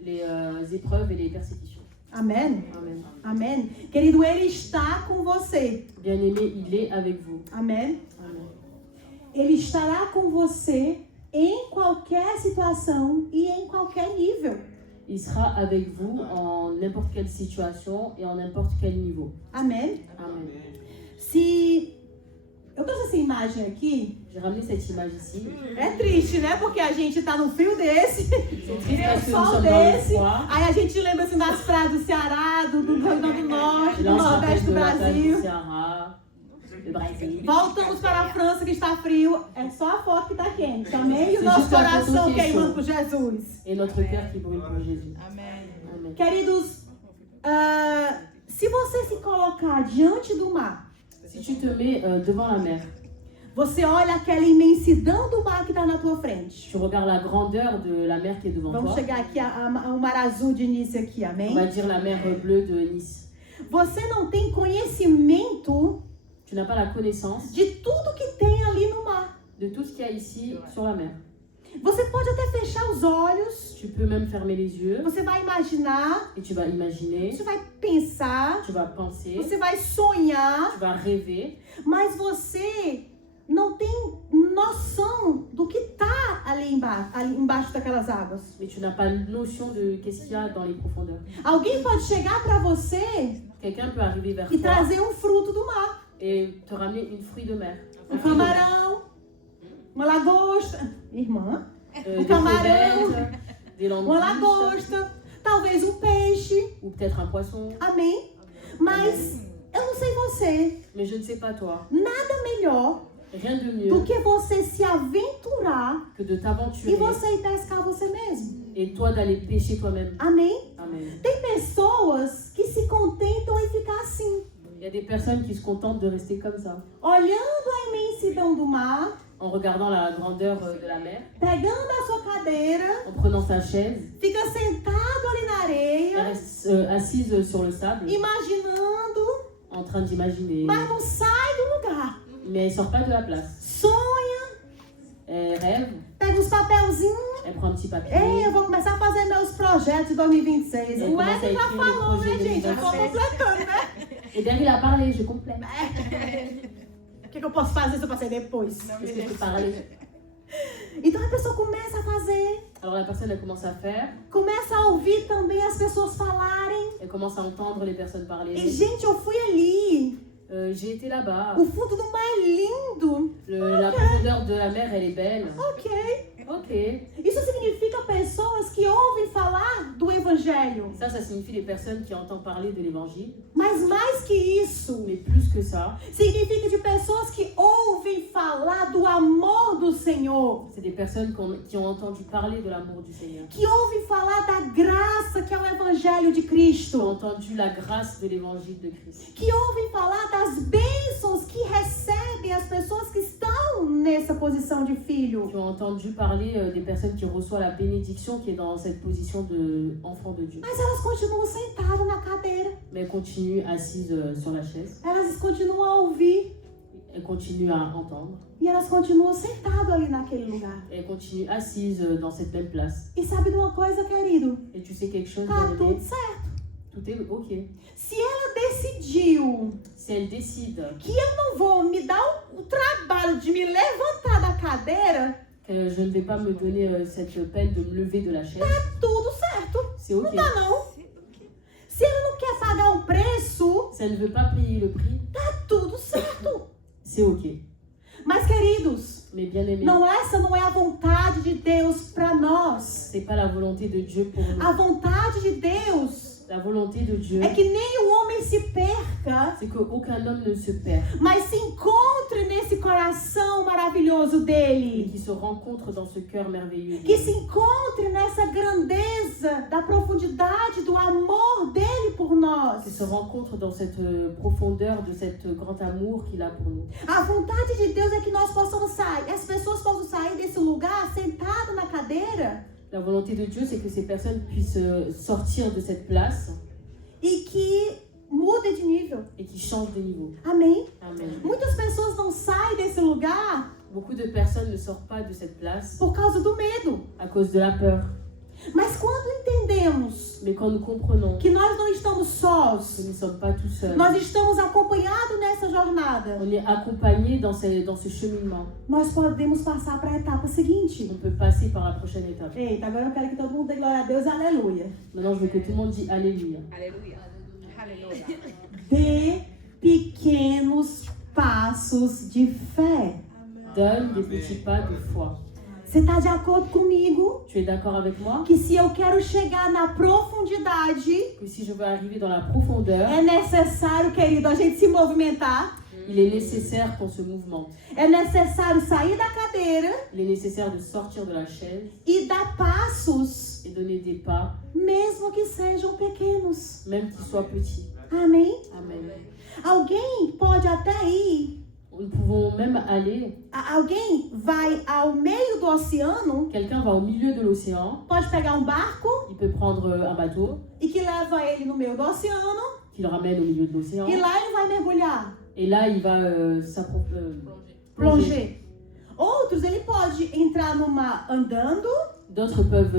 les épreuves et les persécutions. Amém. Amen. Amém. Querido, Ele está com você. Bien-aimé, il est avec vous. Amém. Amen. Ele estará com você em qualquer situação e em qualquer nível. Il sera avec vous en n'importe quelle situation et en n'importe quel niveau. Amém. Amen. Se eu trouxe essa imagem aqui, J'ai ramené cette image ici. é triste, né? Porque a gente tá num frio desse, C'est triste parce que nous sol sommes dans le desse, froid. aí a gente lembra assim das praias do Ceará, do Rio Grande do Norte, Et do là, on se rappelle Nordeste do de la plage du Brasil. Ceará, du Brésil. Voltamos para a França, que está frio. É só a foto que está quente. Amém? E o C'est nosso juste a photo coração qui est queimando chaud. por Jesus. Et notre cœur qui brûle pour Jésus. Amen. Amen. Queridos, se você se colocar diante do mar, Si tu te mets devant la mer, você olha aquela imensidão do mar que está na tua frente. tu regardes la grandeur de la mer qui est devant Vamos toi. chegar aqui ao mar azul de início aqui, On amém? va dire la mer bleue de Nice. Você não tem conhecimento Tu n'as pas la connaissance de tudo que tem ali no mar. de tout ce qu'il y a ici sur la mer. Você pode até fechar os olhos, Tu peux même fermer les yeux você vai imaginar, et tu vas imaginer, você vai pensar, tu vas penser, você vai sonhar, tu vas rêver, mas você não tem noção do que está ali embaixo daquelas águas. mais tu n'as pas notion de qu'est-ce qu'il y a dans les profondeurs. Alguém pode chegar para você Quelqu'un peut arriver vers e toi trazer um fruto do mar. et te ramener une fruit de mer. Um camarão, uma lagosta, irmã, Des camarão, crevettes, des uma langoustes, lagosta, talvez um peixe, ou peut-être un poisson. amém? Mas eu não sei você, Mais je ne sais pas toi. nada melhor Rien de do mieux que você se aventurar que de e t'aventurer você ir pescar você mesmo. et toi d'aller pêcher toi-même. Amém? Amen. Tem pessoas que se contentam em ficar assim, Il y a des personnes qui se contentent de rester comme ça, olhando a imensidão do mar, en regardant la grandeur de la mer, pegando a sua cadeira, en prenant sa chaise, fica sentado ali na elle areia, reste assise sur le sable, imaginando, en train d'imaginer. mas não sai do lugar. Mais elle sort pas de la place. Sonha, Elle rêve, pega uns papelzinhos. elle prend un petit papier. Ei, eu vou começar a fazer meus projetos de 2026. Elle O commence à Wesley já écrire les falou, né, projets gente? Eu tô 2026. completando, né? Et derrière, il a parlé, je complète. O que eu posso fazer se eu passei depois? Qu'est-ce que je peux parler? Então a pessoa começa a fazer, Alors la personne, elle commence à faire, começa a ouvir também as pessoas falarem. elle commence à entendre les personnes parler. E, gente, eu fui ali. J'ai été là-bas. O fundo do mar é lindo. La profondeur de la mer, elle est belle. Ok, Ok. Isso significa pessoas que ouvem falar do evangelho. Ça signifie les personnes qui entendent parler de l'évangile. Mas mais que isso, Mais plus que ça, significa de pessoas que ouvem falar do amor do Senhor. c'est des personnes qui ont entendu parler de l'amour du Seigneur. Que ouvem falar da graça que é o evangelho de Qui ont Cristo. entendu la grâce de l'évangile de Christ. Que ouvem falar das bênçãos que recebem as pessoas que estão nessa posição de filho. Qui ont entendu parler des personnes qui reçoivent la bénédiction qui est dans cette position d'enfant de Dieu. Mas elas continuam sentadas na cadeira. Mais elles continuent assises sur la chaise. Elas continuam a ouvir. Elles continuent à entendre. E elas continuam sentadas ali naquele lugar. Et elles continuent assises dans cette même place. E sabe de uma coisa, querido? Et tu sais quelque chose, Tá bien-aimé? tudo certo. Tout est ok. Se ela decidiu Si elle décide que eu não vou me dar o trabalho de me levantar da cadeira, que je ne vais pas me donner cette peine de me lever de la chaise, tudo certo. c'est ok. Não dá não. Se ela não quer pagar um preço, Si elle ne veut pas payer le prix, tudo certo. c'est ok. Mas, queridos, Mais bien aimé, essa não é a vontade de Deus para nós. c'est pas la volonté de Dieu pour nous. A vontade de Deus La volonté de Dieu, é que nem o homem se perca, c'est qu'aucun homme ne se perd, mas se encontre nesse coração maravilhoso mais dele. qui se rencontre dans ce cœur merveilleux. Que se encontre nessa grandeza da profundidade do amor dele por nós. Qui se rencontre dans cette profondeur de cet grand amour qu'il a pour nous. A vontade de Deus é que nós possamos sair, as pessoas possam sair desse lugar sentado na cadeira La volonté de Dieu, c'est que ces personnes puissent sortir de cette place e que mude de nível. et qu'ils changent de niveau. Amém? Amen. Muitas pessoas não saem desse lugar Beaucoup de personnes ne sortent pas de cette place por causa do medo. à cause de la peur. Mas quando entendemos Mais quand nous comprenons que nós não estamos que sós, nous ne sommes pas tout seuls, nós estamos acompanhados nessa jornada, on est accompagnés dans ce cheminement. nós podemos passar para a etapa seguinte. On peut passer par la prochaine étape. Eita, agora eu quero que todo mundo dê glória a Deus, aleluia. Maintenant, je veux que tout le monde dise Alléluia. Aleluia. Aleluia. Dê pequenos passos de fé. Donne des petits pas de foi. Você está de acordo comigo Tu es d'accord avec moi que se eu quero chegar na profundidade, que si je veux arriver dans la profondeur, é necessário, querido, a gente se movimentar. il est nécessaire qu'on se mouvemente. É necessário sair da cadeira Il est nécessaire de sortir de la chaise e dar passos, et donner des pas, mesmo que sejam pequenos. même qu'ils soient petits. Amém? Amen. Alguém pode até ir, Nous pouvons même aller, alguém vai ao meio do oceano, quelqu'un va au milieu de l'océan, pode pegar um barco il peut prendre un bateau e que leva ele no meio do oceano qui le ramène au milieu de l'océan e lá ele vai mergulhar, et là il va plonger. plonger. Outros, ele pode entrar no mar andando, D'autres peuvent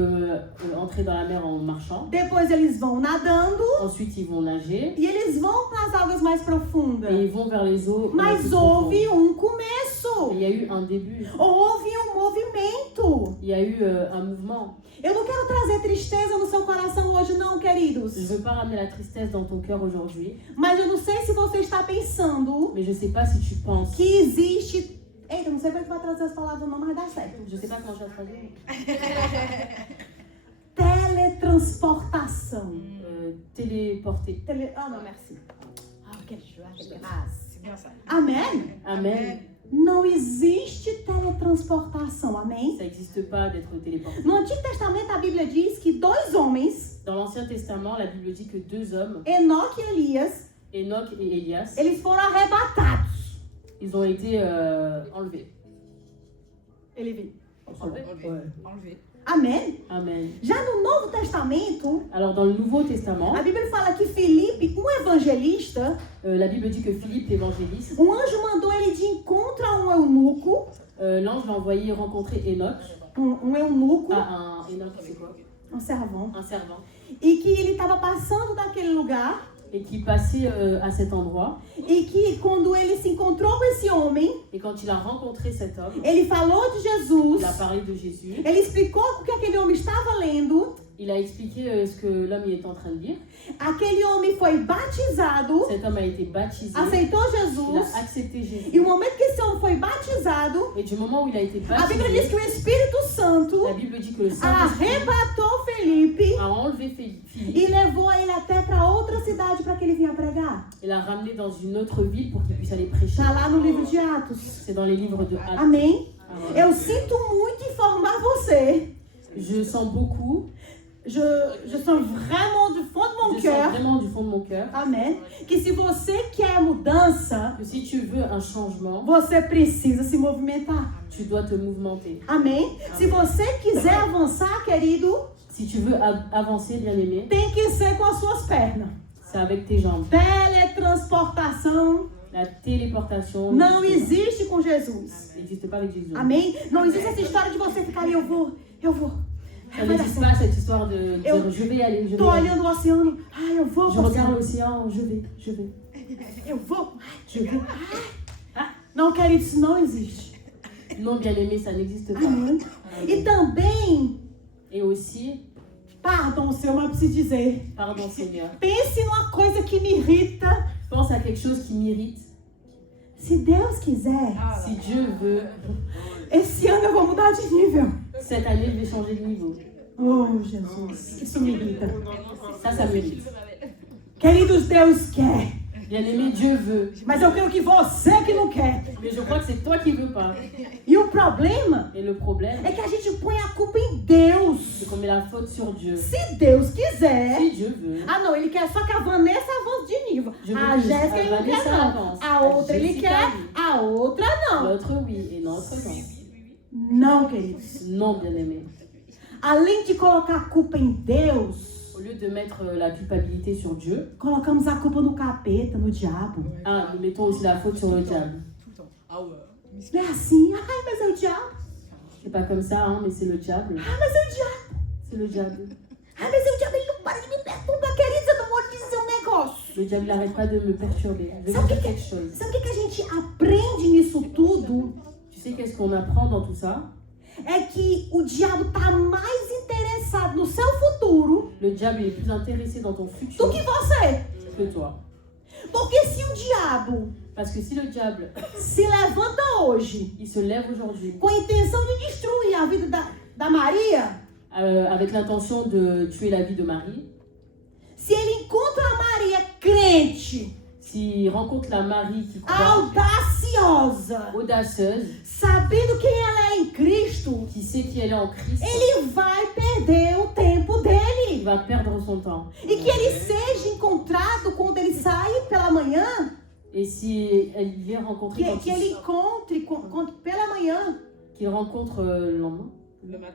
entrer dans la mer en marchant. depois eles vão nadando Ensuite, ils vont nager e eles vão para as águas mais profundas. et ils vont vers les eaux. Mas plus houve profondes. começo, Il y a eu un début, houve movimento. il y a eu un mouvement. Eu não quero trazer tristeza no seu coração hoje não, Je queridos. ne veux pas ramener la tristesse dans ton cœur aujourd'hui, Mas eu não sei se você está pensando mais je ne sais pas si tu penses. que existe... Eita, não sei como é que vai trazer as palavras não, mas dá certo. Je ne sais pas comment je vais traduire. Teletransportação. Téléporter. Ah, não, merci. Ah, quelle joie, quelle grâce. C'est bien ça. Amém? Amen. Não existe teletransportação, amém? Ça n'existe pas d'être téléporté. No Antigo Testamento, a Bíblia diz que dois homens, Dans l'Ancien Testament, la Bible dit que deux hommes, Enoque e Elias, Enoch et Elias, eles foram arrebatados. ils ont été enlevés. Ele veio. Enlevés? Ouais. Enlevé. Amém? Amen. Já no Novo Testamento, Alors dans le Nouveau Testament, a Bíblia fala que Filipe, um evangelista, la Bible dit que Philippe l'évangéliste, anjo mandou ele de encontro a um eunuco, l'ange l'a envoyé rencontrer Enoch. eunuco, Ah, un Enoch, c'est quoi? servant, Un servant. e que ele estava passando daquele lugar, Et qui passait à cet endroit. e que quando ele se encontrou com esse homem, Et quand il a rencontré cet homme, ele falou de Jesus, il a parlé de Jésus. ele explicou o que aquele homem estava lendo, Il a expliqué ce que l'homme y est en train de dire. aquele homem foi batizado, Cet homme a été baptisé. aceitou Il Jesus, a accepté Jésus. e o momento que esse homem foi batizado, Et du moment où il a été a Bíblia diz baptisé, que o Espírito Santo la Bible dit que le Saint-Esprit arrebatou Felipe a enlevé Philippe e levou ele até para outra cidade para que ele vinha pregar. et l'a ramené dans une autre ville pour qu'il puisse aller prêcher. Está lá no livro de Atos. C'est dans les livres de Actes. Amém? Amen. Eu sinto muito informar você. Je sens beaucoup, Je sens vraiment du fond de mon je sens cœur. vraiment du fond de mon cœur Amém? Que se você quer mudança, que si tu veux un changement, você precisa se movimentar. tu dois te mouvementer. Amém? Se você quiser avançar, querido, Si tu veux avancer, bien aimé, tem que ser com as suas pernas. c'est avec tes jambes. Teletransportação La téléportation não existe com Jesus. n'existe pas avec Jésus. Amém? Não existe essa história de você ficar ali, eu vou. Ça Vai dar n'existe certo. pas cette histoire de dire je vais aller, je vais Tô aller. olhando o oceano, ai, eu vou. Je regarde l'océan, je vais. Eu vou. Je vais. Não, querido, isso não existe. Non, bien aimé, ça n'existe pas. Amém? E também, Et aussi, pardon, Senhor, mas eu preciso dizer, pardon Seigneur, pense numa coisa que me irrita. pense à quelque chose qui m'irrite. Se Deus quiser, Si Dieu veut, esse ano eu vou mudar de nível. cette année, je vais changer de niveau. Oh, Jesus, isso me irrita. Ça m'irrite. Queridos, Deus quer, Bien aimé, Dieu veut. mas eu creio que você que não quer. Mais je crois que c'est toi qui veux pas. E o problema Et le problème, é que a gente põe a culpa em Deus. c'est qu'on met la faute sur Dieu. Se Deus quiser... Si Dieu veut, Ah, não, ele quer só que a Vanessa avance de nível. Je veux A que Jéssica a ele não quer, Vanessa não. avance. A A outra ele Jéssica, quer, oui. a outra não. l'autre oui et l'autre non. Não, queridos. Non, bien aimé. Além de colocar a culpa em Deus, Au lieu de mettre la culpabilité sur Dieu, colocamos a culpa no capeta, no diabo. nous mettons aussi la faute sur le diable. Não é assim? Ai, mas é o diabo. C'est pas comme ça, hein, mais c'est le diable. Ai, mas é o diabo. C'est le diable. Ai, mas é o diabo. Ele não para de me perturbar, queridos. Eu não vou te dizer um negócio. Le diable n'arrête pas de me perturber. Je vais Sabe vous o dire que, quelque chose. sabe o que a gente aprende nisso tudo? Tu sais qu'est-ce qu'on apprend dans tout ça? É que o diabo tá mais interessado no seu futuro Le diable est plus intéressé dans ton do futur que você. que toi. Porque se o diabo Parce que si le diable, se levanta hoje il se lève aujourd'hui com a intenção de destruir a vida da Maria, avec l'intention de tuer la vie de Marie, se ele encontra a Maria crente, s'il rencontre la Marie qui croit, audaciosa, audacieuse, sabendo quem ela é em Cristo, qui sait qui elle est en Christ, ele vai perder o tempo il dele. va perdre son temps. E que ele seja encontrado quando ele sair pela manhã, Et si elle vient rencontrer quand que ele encontre pela manhã, qu'il rencontre le lendemain,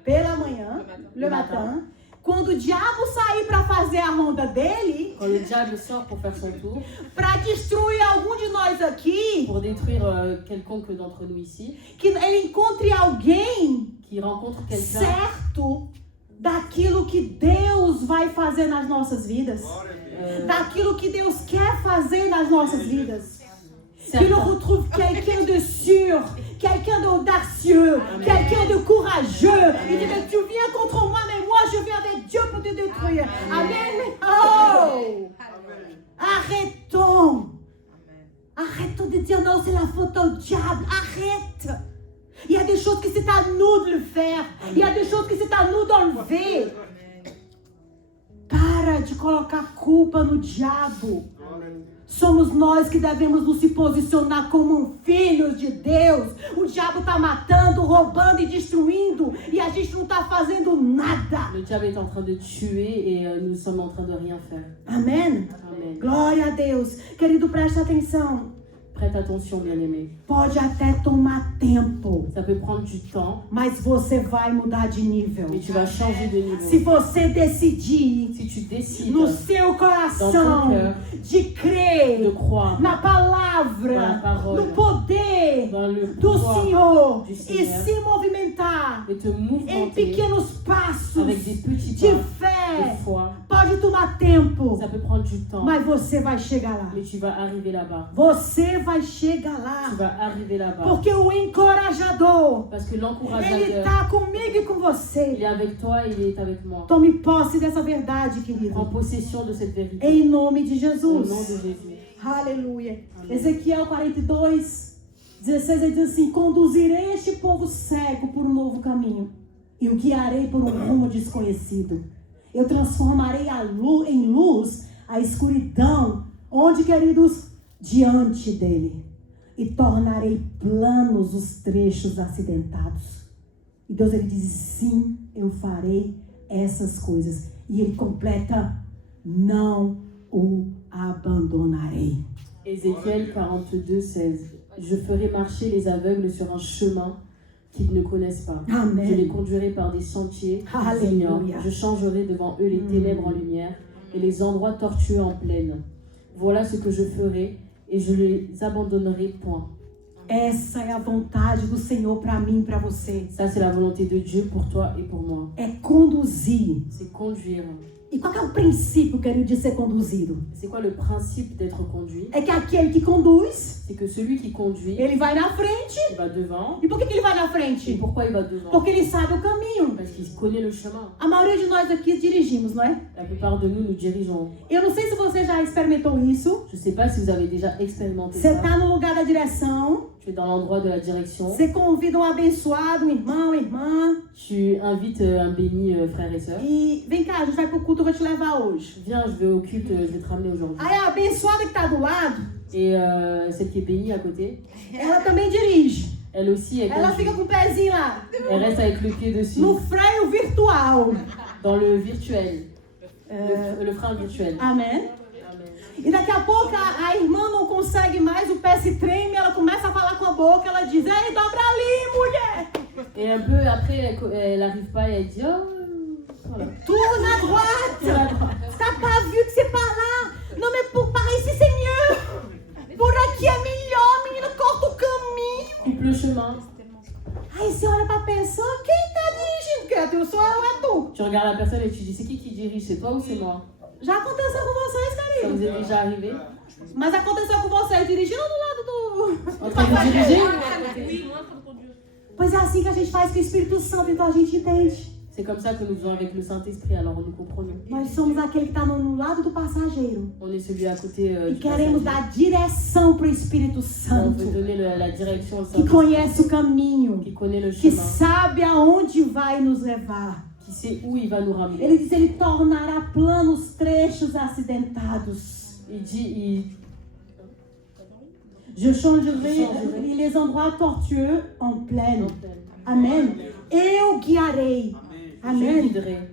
pela manhã, le matin, quando o diabo sair para fazer a ronda dele, quand le diable sort pour faire son tour, para destruir algum de nós aqui, pour détruire quelconque d'entre nous ici, que ele encontre alguém qui rencontre quelqu'un certo daquilo que Deus vai fazer nas nossas vidas, daquilo que Deus quer fazer nas nossas vidas. Que l'on retrouve quelqu'un de sûr, quelqu'un d'audacieux, quelqu'un de courageux. Il dit, mais tu viens contre moi, mais moi je viens avec Dieu pour te détruire. Amen. Oh! Arrêtons. Arrêtons de dire non, c'est la faute au diable. Arrête. Il y a des choses que c'est à nous de le faire. Il y a des choses que c'est à nous d'enlever. Para de colocar culpa no diabo. Somos nós que devemos nos se posicionar como filhos de Deus. O diabo está matando, roubando e destruindo. E a gente não está fazendo nada. Le diable est en train de tuer et nous sommes en train de rien faire. Amém? Amen. Glória a Deus. Querido, preste atenção. Prête attention, bien-aimé. Pode até tomar tempo, Ça peut prendre du temps, mas você vai mudar de nível. mais tu vas changer de niveau. Se você decidir Si tu décides no seu dans coração ton cœur de crer de croire na dans la palavra, parole, no poder dans le do pouvoir Senhor du e Seigneur, se movimentar et te em mouvementer pequenos passos avec des petits de pas fé, de foi, pode tomar tempo, ça peut prendre du temps, mas você vai chegar lá. mais tu vas arriver là-bas. Você vai chegar Tu lá, vas arriver là-bas. porque o encorajador, Parce que ele l'encourageateur, está comigo e com il você. est avec toi et il est avec moi. Tome posse dessa verdade, querido. Prends possession de cette vérité. Em nome de Au nom de Jesus. Jésus. Aleluia. Amém. Ezequiel 42. 16 ele diz assim: conduzirei este povo cego por um novo caminho e o guiarei por um rumo desconhecido. Eu transformarei em luz a escuridão, onde, queridos? Diante dele. E tornarei planos os trechos acidentados. E Deus, ele diz: sim, eu farei essas coisas. E ele completa: não o abandonarei. Ézéchiel 42, 16. Je ferai marcher les aveugles sur un chemin qu'ils ne connaissent pas. Amen. Je les conduirai par des sentiers qu'ils ignorent. Alléluia. Je changerai devant eux les ténèbres en lumière et les endroits tortueux en plaine. Voilà ce que je ferai et je les abandonnerai point. Essa é a vontade do Senhor para mim e para você. Ça, c'est la volonté de Dieu pour toi et pour moi. É conduzir. C'est conduire. E qual que é o princípio, querido, de ser conduzido? C'est quoi le principe d'être conduit? É que aquele que conduz, C'est que celui qui conduit, ele vai na frente. il va devant. E por que ele vai na Et frente? pourquoi il va devant? Porque ele sabe o caminho. Parce qu'il connaît le chemin. A maioria de nós aqui dirigimos, não é? La plupart de nous, nous dirigeons. Eu não sei se você já experimentou isso. Je ne sais pas si vous avez déjà expérimenté Você ça. está no lugar da direção. Tu es dans l'endroit de la direction. Você convida um abençoado, um irmão, uma irmã. Tu invites un béni frère et sœur. E vem cá, a gente vai pro culto, eu vou te levar hoje. Viens, je vais au culte, je vais te ramener aujourd'hui. Aí a abençoada que está do lado, Et celle qui est bénie à côté, ela também dirige. elle aussi, elle, Ela conduit. fica com o pezinho lá, Elle reste avec le pied dessus, no freio virtual. dans le virtuel, le frein virtuel. Amém? Amen. E daqui a pouco a irmã não consegue mais, o pé se treme, ela começa a falar com a boca, ela diz: ei, dobra ali, mulher! Et un peu après, elle n'arrive pas et elle dit oh, voilà. Tourne à droite! T'as pas vu que c'est par là? Não, mais par ici, Seigneur! Por aqui é melhor, menina, corta o caminho. Coupe le chemin. Aí você olha pra pessoa: quem tá dirigindo? Que eu sou eu, é tu. Tu regardes la personne et tu dis c'est qui dirige, c'est toi ou c'est moi? Já aconteceu com vocês, Ça querido? vous est déjà arrivé? Mas aconteceu com vocês dirigindo do lado do En train de diriger? Pois é assim que a gente faz com o Espírito Santo, então a gente entende. C'est comme ça que nous faisons avec le Saint-Esprit, alors nous comprenons. Nós somos aquele que está no lado do passageiro. On est celui à côté E du queremos passager. dar direção para o Espírito On Santo, veut donner la direction au que Saint-Esprit, conhece o caminho, qui connaît le que chemin, sabe aonde vai nos levar. qui sait où il va nous ramener. Ele diz: ele tornará planos trechos acidentados. Il dit, Je changerai les endroits tortueux en plaine. Amém. Eu guiarei. je Amém. guiderai.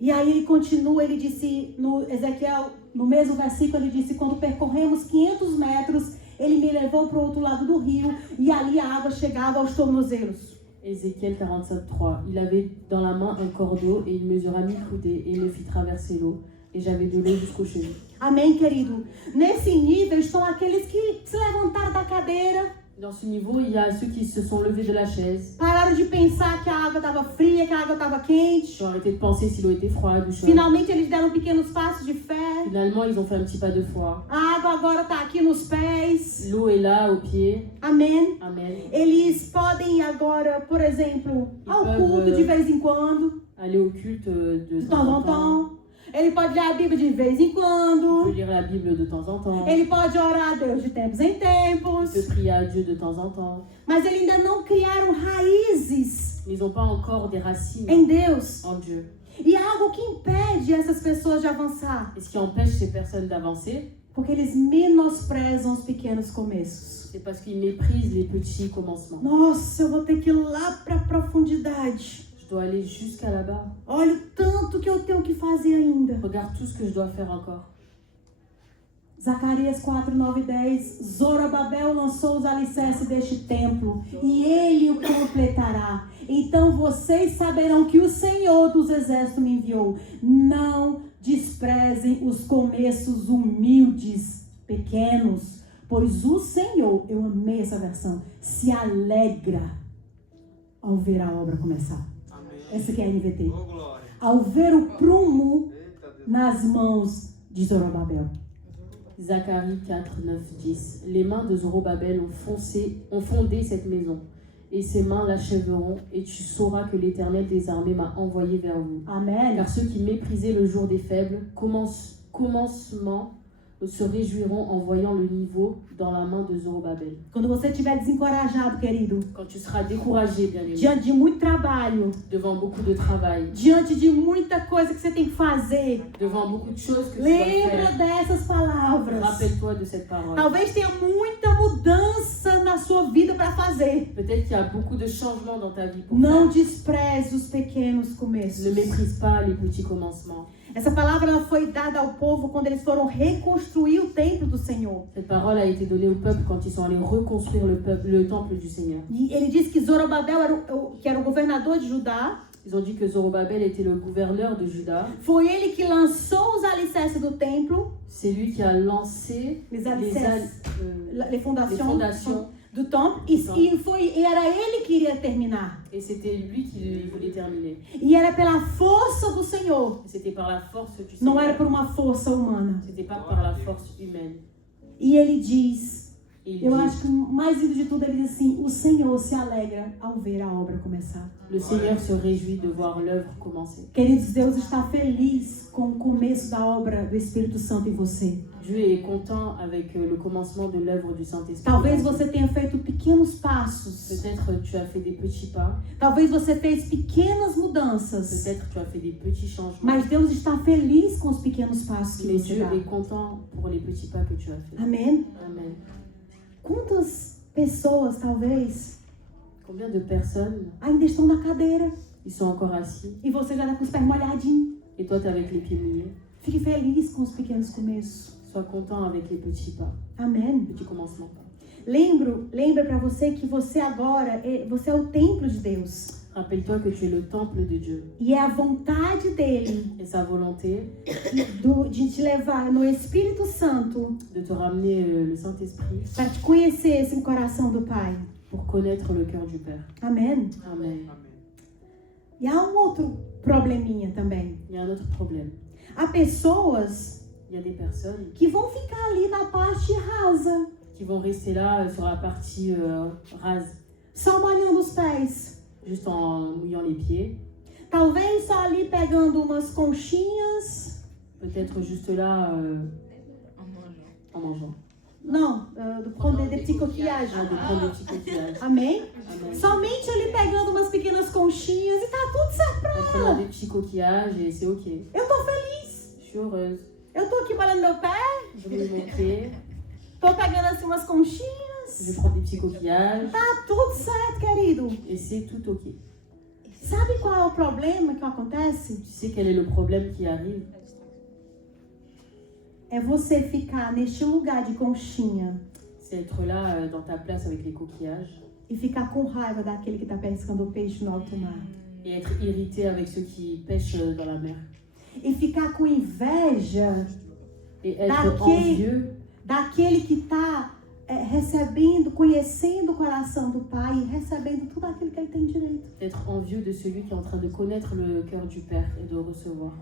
E aí ele continua, ele disse no Ezequiel, no mesmo versículo, ele disse: quando percorremos 500 metros, ele me levou para o outro lado do rio e ali a água chegava aos tornozelos. Ézéchiel 47:3. Il avait dans la main un cordeau et il mesura 1000 coudées et il me fit traverser l'eau. Et j'avais de l'eau jusqu'au cheveu. Amém, querido? Nesse nível estão aqueles que se levantaram da cadeira, Dans ce niveau, il y a ceux qui se sont levés de la chaise, pararam de pensar que a água estava fria, que a água estava quente. qui ont arrêté de penser si l'eau était froide ou chaude. Finalmente eles deram pequenos passos de fé. Finalement, ils ont fait un petit pas de foi. A água agora está aqui nos pés. L'eau est là, aux pieds. Amém. Amen. Eles podem agora, por exemplo, ao culto de vez em quando, Aller au culte de de temps temps en en temps. temps. Ele pode ler a Bíblia de vez em On peut quando. lire la Bible de temps en temps. Ele pode orar a Deus de tempos em On tempos. peut prier à Dieu de temps en temps. Mas eles ainda não criaram raízes Mais ils n'ont pas encore des racines em Deus. en Dieu. E há algo que impede essas pessoas de avançar. Et ce qui empêche ces personnes d'avancer, Porque eles menosprezam os pequenos começos. c'est parce qu'ils méprisent les petits commencements. Nossa, eu vou ter que ir lá para a profundidade. Je dois aller jusqu'à là-bas. Olha o tanto que eu tenho que fazer ainda. Regarde tout ce que je dois faire encore. Zacarias 4, 9 e 10. Zorobabel lançou os alicerces deste templo e ele o completará. Então vocês saberão que o Senhor dos Exércitos me enviou. Não desprezem os começos humildes, pequenos, pois o Senhor, eu amei essa versão, se alegra ao ver a obra começar. Essa aqui é a NVT. Ao ver o prumo nas mãos de Zorobabel. Zacharie 4, 9, 10. Les mains de Zorobabel ont fondé cette maison, et ses mains l'achèveront, et tu sauras que l'Éternel des armées m'a envoyé vers vous. Amen. Car ceux qui méprisaient le jour des faibles, commencement se réjouiront en voyant le niveau dans la main de Zorobabel. Quando você estiver desencorajado, querido, Quand tu seras découragé, bien aimé, diante de muito trabalho, devant beaucoup de travail, diante de muita coisa que você tem que fazer, devant beaucoup de choses que tu dois lembra faire, dessas palavras. rappelle-toi de cette parole. Talvez tenha muita mudança na sua vida para fazer. Peut-être qu'il y a beaucoup de changements dans ta vie pour Não faire. despreze os pequenos Ne começos. méprise pas les petits commencements. Essa palavra ela foi dada ao povo quando eles foram reconstruir o templo do Senhor. Cette parole a été donnée au peuple quand ils sont allés reconstruire le temple du Seigneur. E ele disse que Zorobabel, que era o governador de Judá, Ils ont dit que Zorobabel était le gouverneur de Juda. foi ele que lançou os alicerces do templo, C'est lui qui a lancé les les alicerces, les les fondations fondations. do templo, e era ele que iria terminar. Et c'était lui qui voulait terminer. E era pela força do Senhor, Et c'était par la force du não era Seigneur. por uma força humana. C'était pas par la force humaine. E ele diz, Et il eu dit, acho que o mais lindo de tudo, ele diz assim, o Senhor se alegra ao ver a obra começar. le Seigneur se réjouit de voir l'œuvre commencer. Queridos, Deus está feliz com o começo da obra do Espírito Santo em você. Dieu est content avec le commencement de l'œuvre du Saint-Esprit. Talvez você tenha feito pequenos passos. Peut-être tu as fait des petits pas. Talvez você fez pequenas mudanças. Peut-être tu as fait des petits changements. Mas Deus está feliz com os pequenos passos que Mais você Dieu dá. est content pour les petits pas que tu as fait. Amém? Amen. Quantas pessoas, talvez, Combien de personnes, ainda estão na cadeira ils sont encore assis e você já está com os pés molhadinhos? et toi tu es avec les pieds mouillés. Fique feliz com os pequenos começos. Sois content avec les petits pas, Amém? petits commencements. Lembra para você que você agora, você é o templo de Deus. Rappelle-toi que tu es le temple de Dieu E é a vontade dele et sa volonté de te levar no Espírito Santo de te ramener le Saint-Esprit para te conhecer esse coração do Pai. pour connaître le cœur du Père. Amém? Amen. E há um outro probleminha também. Il y a un autre problème. Há pessoas Il y a des personnes que vão ficar ali na parte rasa, qui vont rester là sur la partie rase, só molhando os pés. juste en mouillant les pieds. Talvez só ali pegando umas conchinhas. Peut-être juste là en mangeant. Não, do prendre des petits coquillages. De prendre des petits coquillages. Amém? Amen. Somente ali pegando umas pequenas conchinhas e tá tudo certo pra En prenant des petits coquillages et c'est ok. Eu tô feliz. Je suis heureuse. Eu tô aqui molhando meu pé. Je mets mes pieds, Tô pegando assim umas conchinhas. je prends des petits coquillages Tá tudo certo, querido. et c'est tout ok. Sabe qual é o problema que acontece? Tu sais quel est le problème qui arrive? É você ficar neste lugar de conchinha C'est être là dans ta place avec les coquillages e ficar com raiva daquele que tá pescando o peixe no alto mar. et être irrité avec ceux qui pêchent dans la mer. E ficar com inveja Et être Daquele- envieux daquele que tá recebendo, conhecendo o coração do Pai e recebendo tudo aquilo que ele tem direito. d'être envieux de celui qui est en train de connaître le cœur du Père et de le recevoir.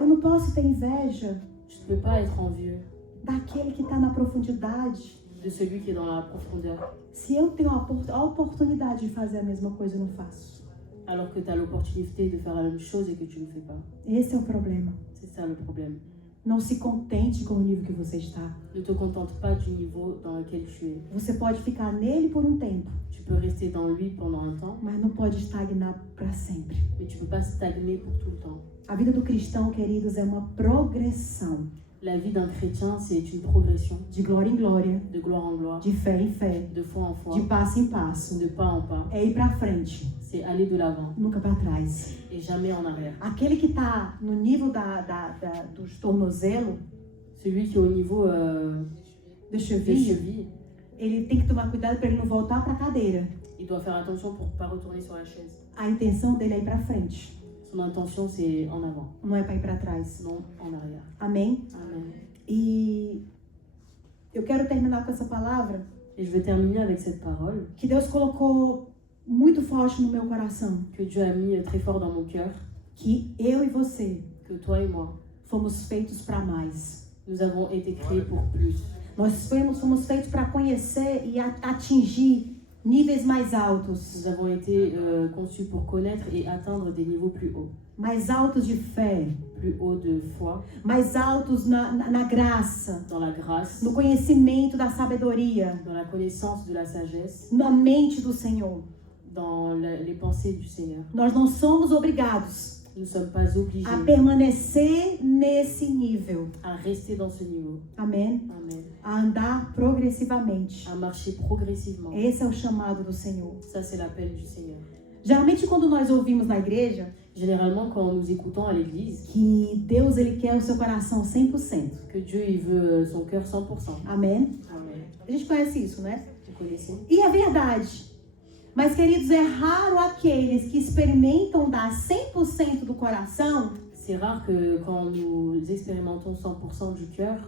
Eu não posso ter inveja Je ne peux pas être envieux daquele que está na profundidade. de celui qui est dans la profondeur, Se eu tenho a oportunidade de fazer a mesma coisa, eu não faço. alors que tu as l'opportunité de faire la même chose et que tu ne fais pas. Esse é o problema. C'est ça le problème. Não se contente com o nível que você está. Ne te contente pas du niveau dans lequel tu es. Você pode ficar nele por um tempo, Tu peux rester dans lui pendant un temps, mas não pode estagnar para sempre. mais tu ne peux pas stagner pour tout le temps. A vida do cristão, queridos, é uma progressão La vie d'un chrétien, c'est une progression de glória em glória, de gloire en gloire, de fé em fé, de foi en foi, de passo em passo. de pas en pas. É ir para frente, C'est aller de l'avant nunca para trás. et jamais en arrière. Aquele que está no nível dos tornozelos, Celui qui est au niveau do des cheville, chevilles, ele tem que tomar cuidado para ele não voltar para a cadeira. il doit faire attention pour ne pas retourner sur la chaise. A intenção dele é ir para frente, Son intention, c'est en avant, não é para ir para trás. non en arrière. Amém? Amen. E eu quero terminar com essa palavra Et je vais terminer avec cette parole que Deus colocou muito forte no meu coração, que Dieu a mis très fort dans mon cœur, que eu e você que toi et moi, fomos feitos para mais. nous avons été créés pour plus. Nós fomos feitos para conhecer e atingir níveis mais altos. Nous avons été conçus pour connaître et atteindre des niveaux plus hauts. mais altos de fé, plus haut de foi, mais altos na graça, dans la grâce, no conhecimento da sabedoria, dans la connaissance de la sagesse, na mente do Senhor. dans les pensées du Seigneur. Nós não somos obrigados Nous ne sommes pas obligés a permanecer nesse nível. à rester dans ce niveau. Amém? Amen. A andar progressivamente. À marcher progressivement. Esse é o chamado do Senhor. Ça, c'est l'appel du Seigneur. Geralmente quando nós ouvimos na igreja Généralement, quand nous écoutons à l'église, que Deus ele quer o seu coração 100%. que Dieu il veut son cœur 100%. Amém? Amen. A gente conhece isso, né? Vous connaissez? E é verdade. Mas, queridos, é raro aqueles que experimentam dar 100% do coração C'est rare que quand nous expérimentons 100% du cœur,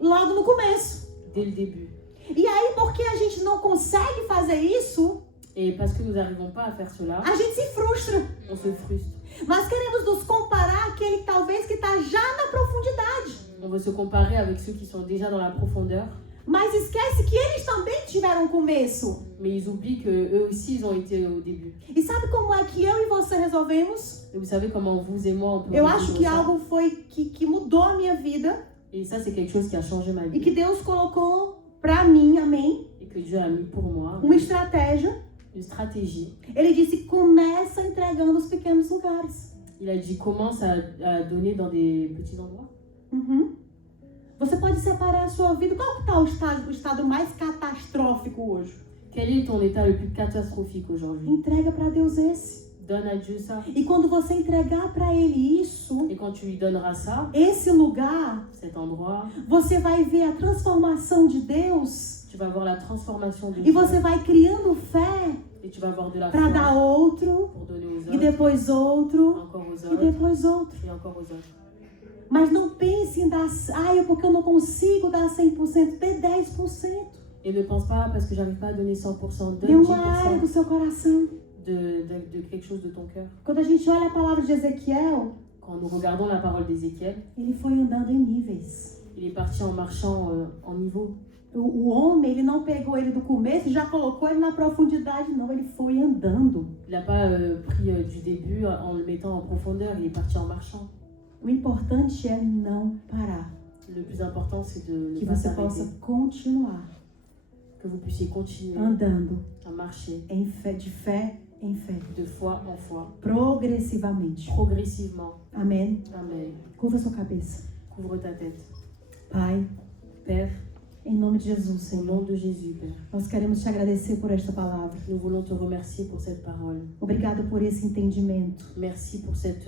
logo no começo. dès le début. E aí, porque a gente não consegue fazer isso, Et parce que nous n'arrivons pas à faire cela, a gente se frustra. on se frustre. Nós queremos nos comparar àquele talvez que está já na profundidade. On veut se comparer avec ceux qui sont déjà dans la profondeur, Mas esquece que eles também tiveram um começo. mais ils oublient que eux aussi ils ont été au début. E sabe como é que eu e você resolvemos? Et vous savez comment vous et moi on peut Eu résoudre acho que ça? algo foi que mudou a minha vida Et ça c'est quelque chose qui a changé ma e vie que Deus colocou pra mim, amém, et que Dieu a mis pour moi uma estratégia. une stratégie. Ele disse, começa entregando os pequenos lugares. Il a dit commence à donner dans des petits endroits. Uhum. Você pode separar a sua vida. Qual que está o estado mais catastrófico hoje? Quel est ton état le plus catastrophique aujourd'hui? Entrega para Deus esse. Donne à Dieu ça. E quando você entregar para Ele isso, Et quand tu lui donneras ça, esse lugar, cet endroit, você vai ver a transformação de Deus tu vas voir la transformation de e Dieu. você vai criando fé Et tu vas avoir de la para dar foi outro pour donner aux e autres, depois outro encore aux e autres depois outro. et encore aux autres. Mas não pense em dar, porque eu não consigo dar 100%, dê 10%. Et ne pense pas parce que j'arrive pas à donner 100%, Dê donne uma área do 10% seu coração. de quelque chose de ton cœur. Quando a gente olha a palavra de Ezequiel, Quand nous regardons la parole d'Ézéchiel, ele foi andando em níveis. il est parti en marchant en niveau. O homem, ele não pegou ele do começo e já colocou ele na profundidade, não. Ele foi andando. Il n'a pas pris du début en le mettant en profondeur, il est parti en marchant. O importante é não parar. Le plus important, c'est de ne Que pas você s'arrêter, possa continuar que vous puissiez continuer andando à marcher em fé, de fé em fé. de foi en foi, Progressivamente. progressivement. Amém? Amen. Curva sua cabeça. Couvre ta tête. Pai, Père, em nome de Jesus, au Senhor, nom de Jésus, Père, nós queremos te agradecer por esta palavra. nous voulons te remercier pour cette parole. Obrigado por esse entendimento, Merci pour cet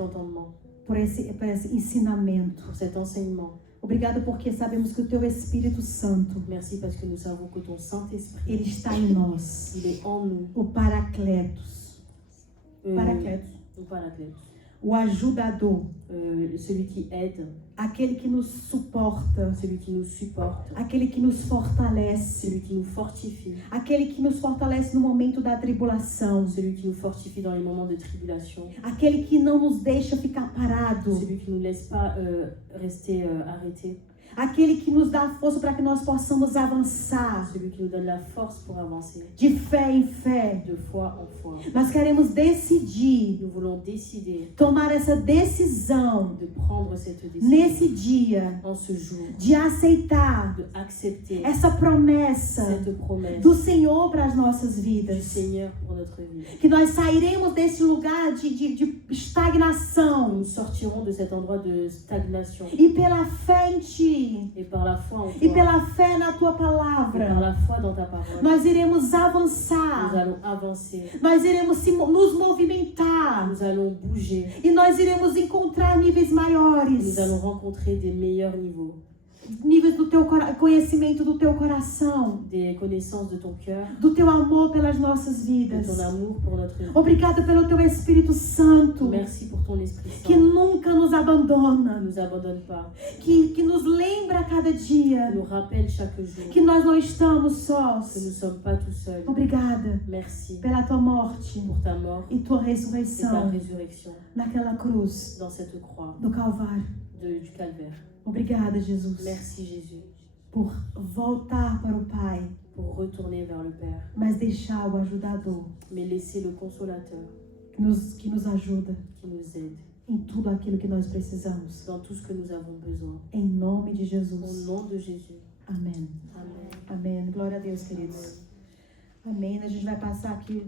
entendement, por esse ensinamento. pour cet enseignement. Obrigado porque sabemos que o teu Espírito Santo, Merci parce que nous savons que ton Saint-Esprit, ele está em nós. il est en nous. O Paracletos, Paracletos, O Paracletos. o ajudador, Celui qui aide, aquele que nos suporta, celui qui nous supporte, aquele que nos fortalece, celui qui nous fortifie, aquele que nos fortalece no momento da tribulação, celui qui nous fortifie dans les moments de tribulation, aquele que não nos deixa ficar parado, celui qui ne nous laisse pas rester arrêtés, aquele que nos dá força para que nós possamos avançar celui qui nous donne la force pour avancer, de fé em fé. de foi en foi. Nós queremos decidir, Nous voulons décider tomar essa decisão de prendre cette décision nesse dia, en ce jour, de aceitar de accepter essa promessa cette promesse do Senhor para as nossas du vidas. Seigneur pour notre vie. Que nós sairemos desse lugar de estagnação Nous sortirons de cet endroit de stagnation e pela fé em Ti et par la foi en e toi pela fé na Tua et par palavra, la foi dans ta parole, nós iremos nous avançar, allons avancer, nós iremos nos movimentar nous allons bouger, e nós iremos encontrar níveis nous maiores, allons rencontrer des meilleurs niveaux, níveis do Teu conhecimento do Teu coração, des connaissances de ton cœur, do Teu amor pelas nossas de vidas. ton amour pour notre vie. Obrigada pelo Teu Espírito Santo, Merci pour ton Esprit que Saint nunca nos qui abandona, ne nous abandonne pas, que nos lembra a cada qui dia nous rappelle chaque jour que nós não estamos que nous ne sós. sommes pas tout seuls. Obrigada Merci pela Tua morte pour ta mort e Tua et ta ressurreição résurrection naquela cruz dans cette croix do Calvário. du calvaire. Obrigada, Jesus, Merci Jésus por voltar para o Pai, pour retourner vers le Père, mas deixar o ajudador, mais laisser le consolateur, que nos ajuda qui nous aide em tudo aquilo que nós precisamos. dans tout ce que nous avons besoin. Em nome de Au Jesus. nom de Jésus. Amém. Amen. Amém. Glória a Deus, queridos. Amém. A gente vai passar aqui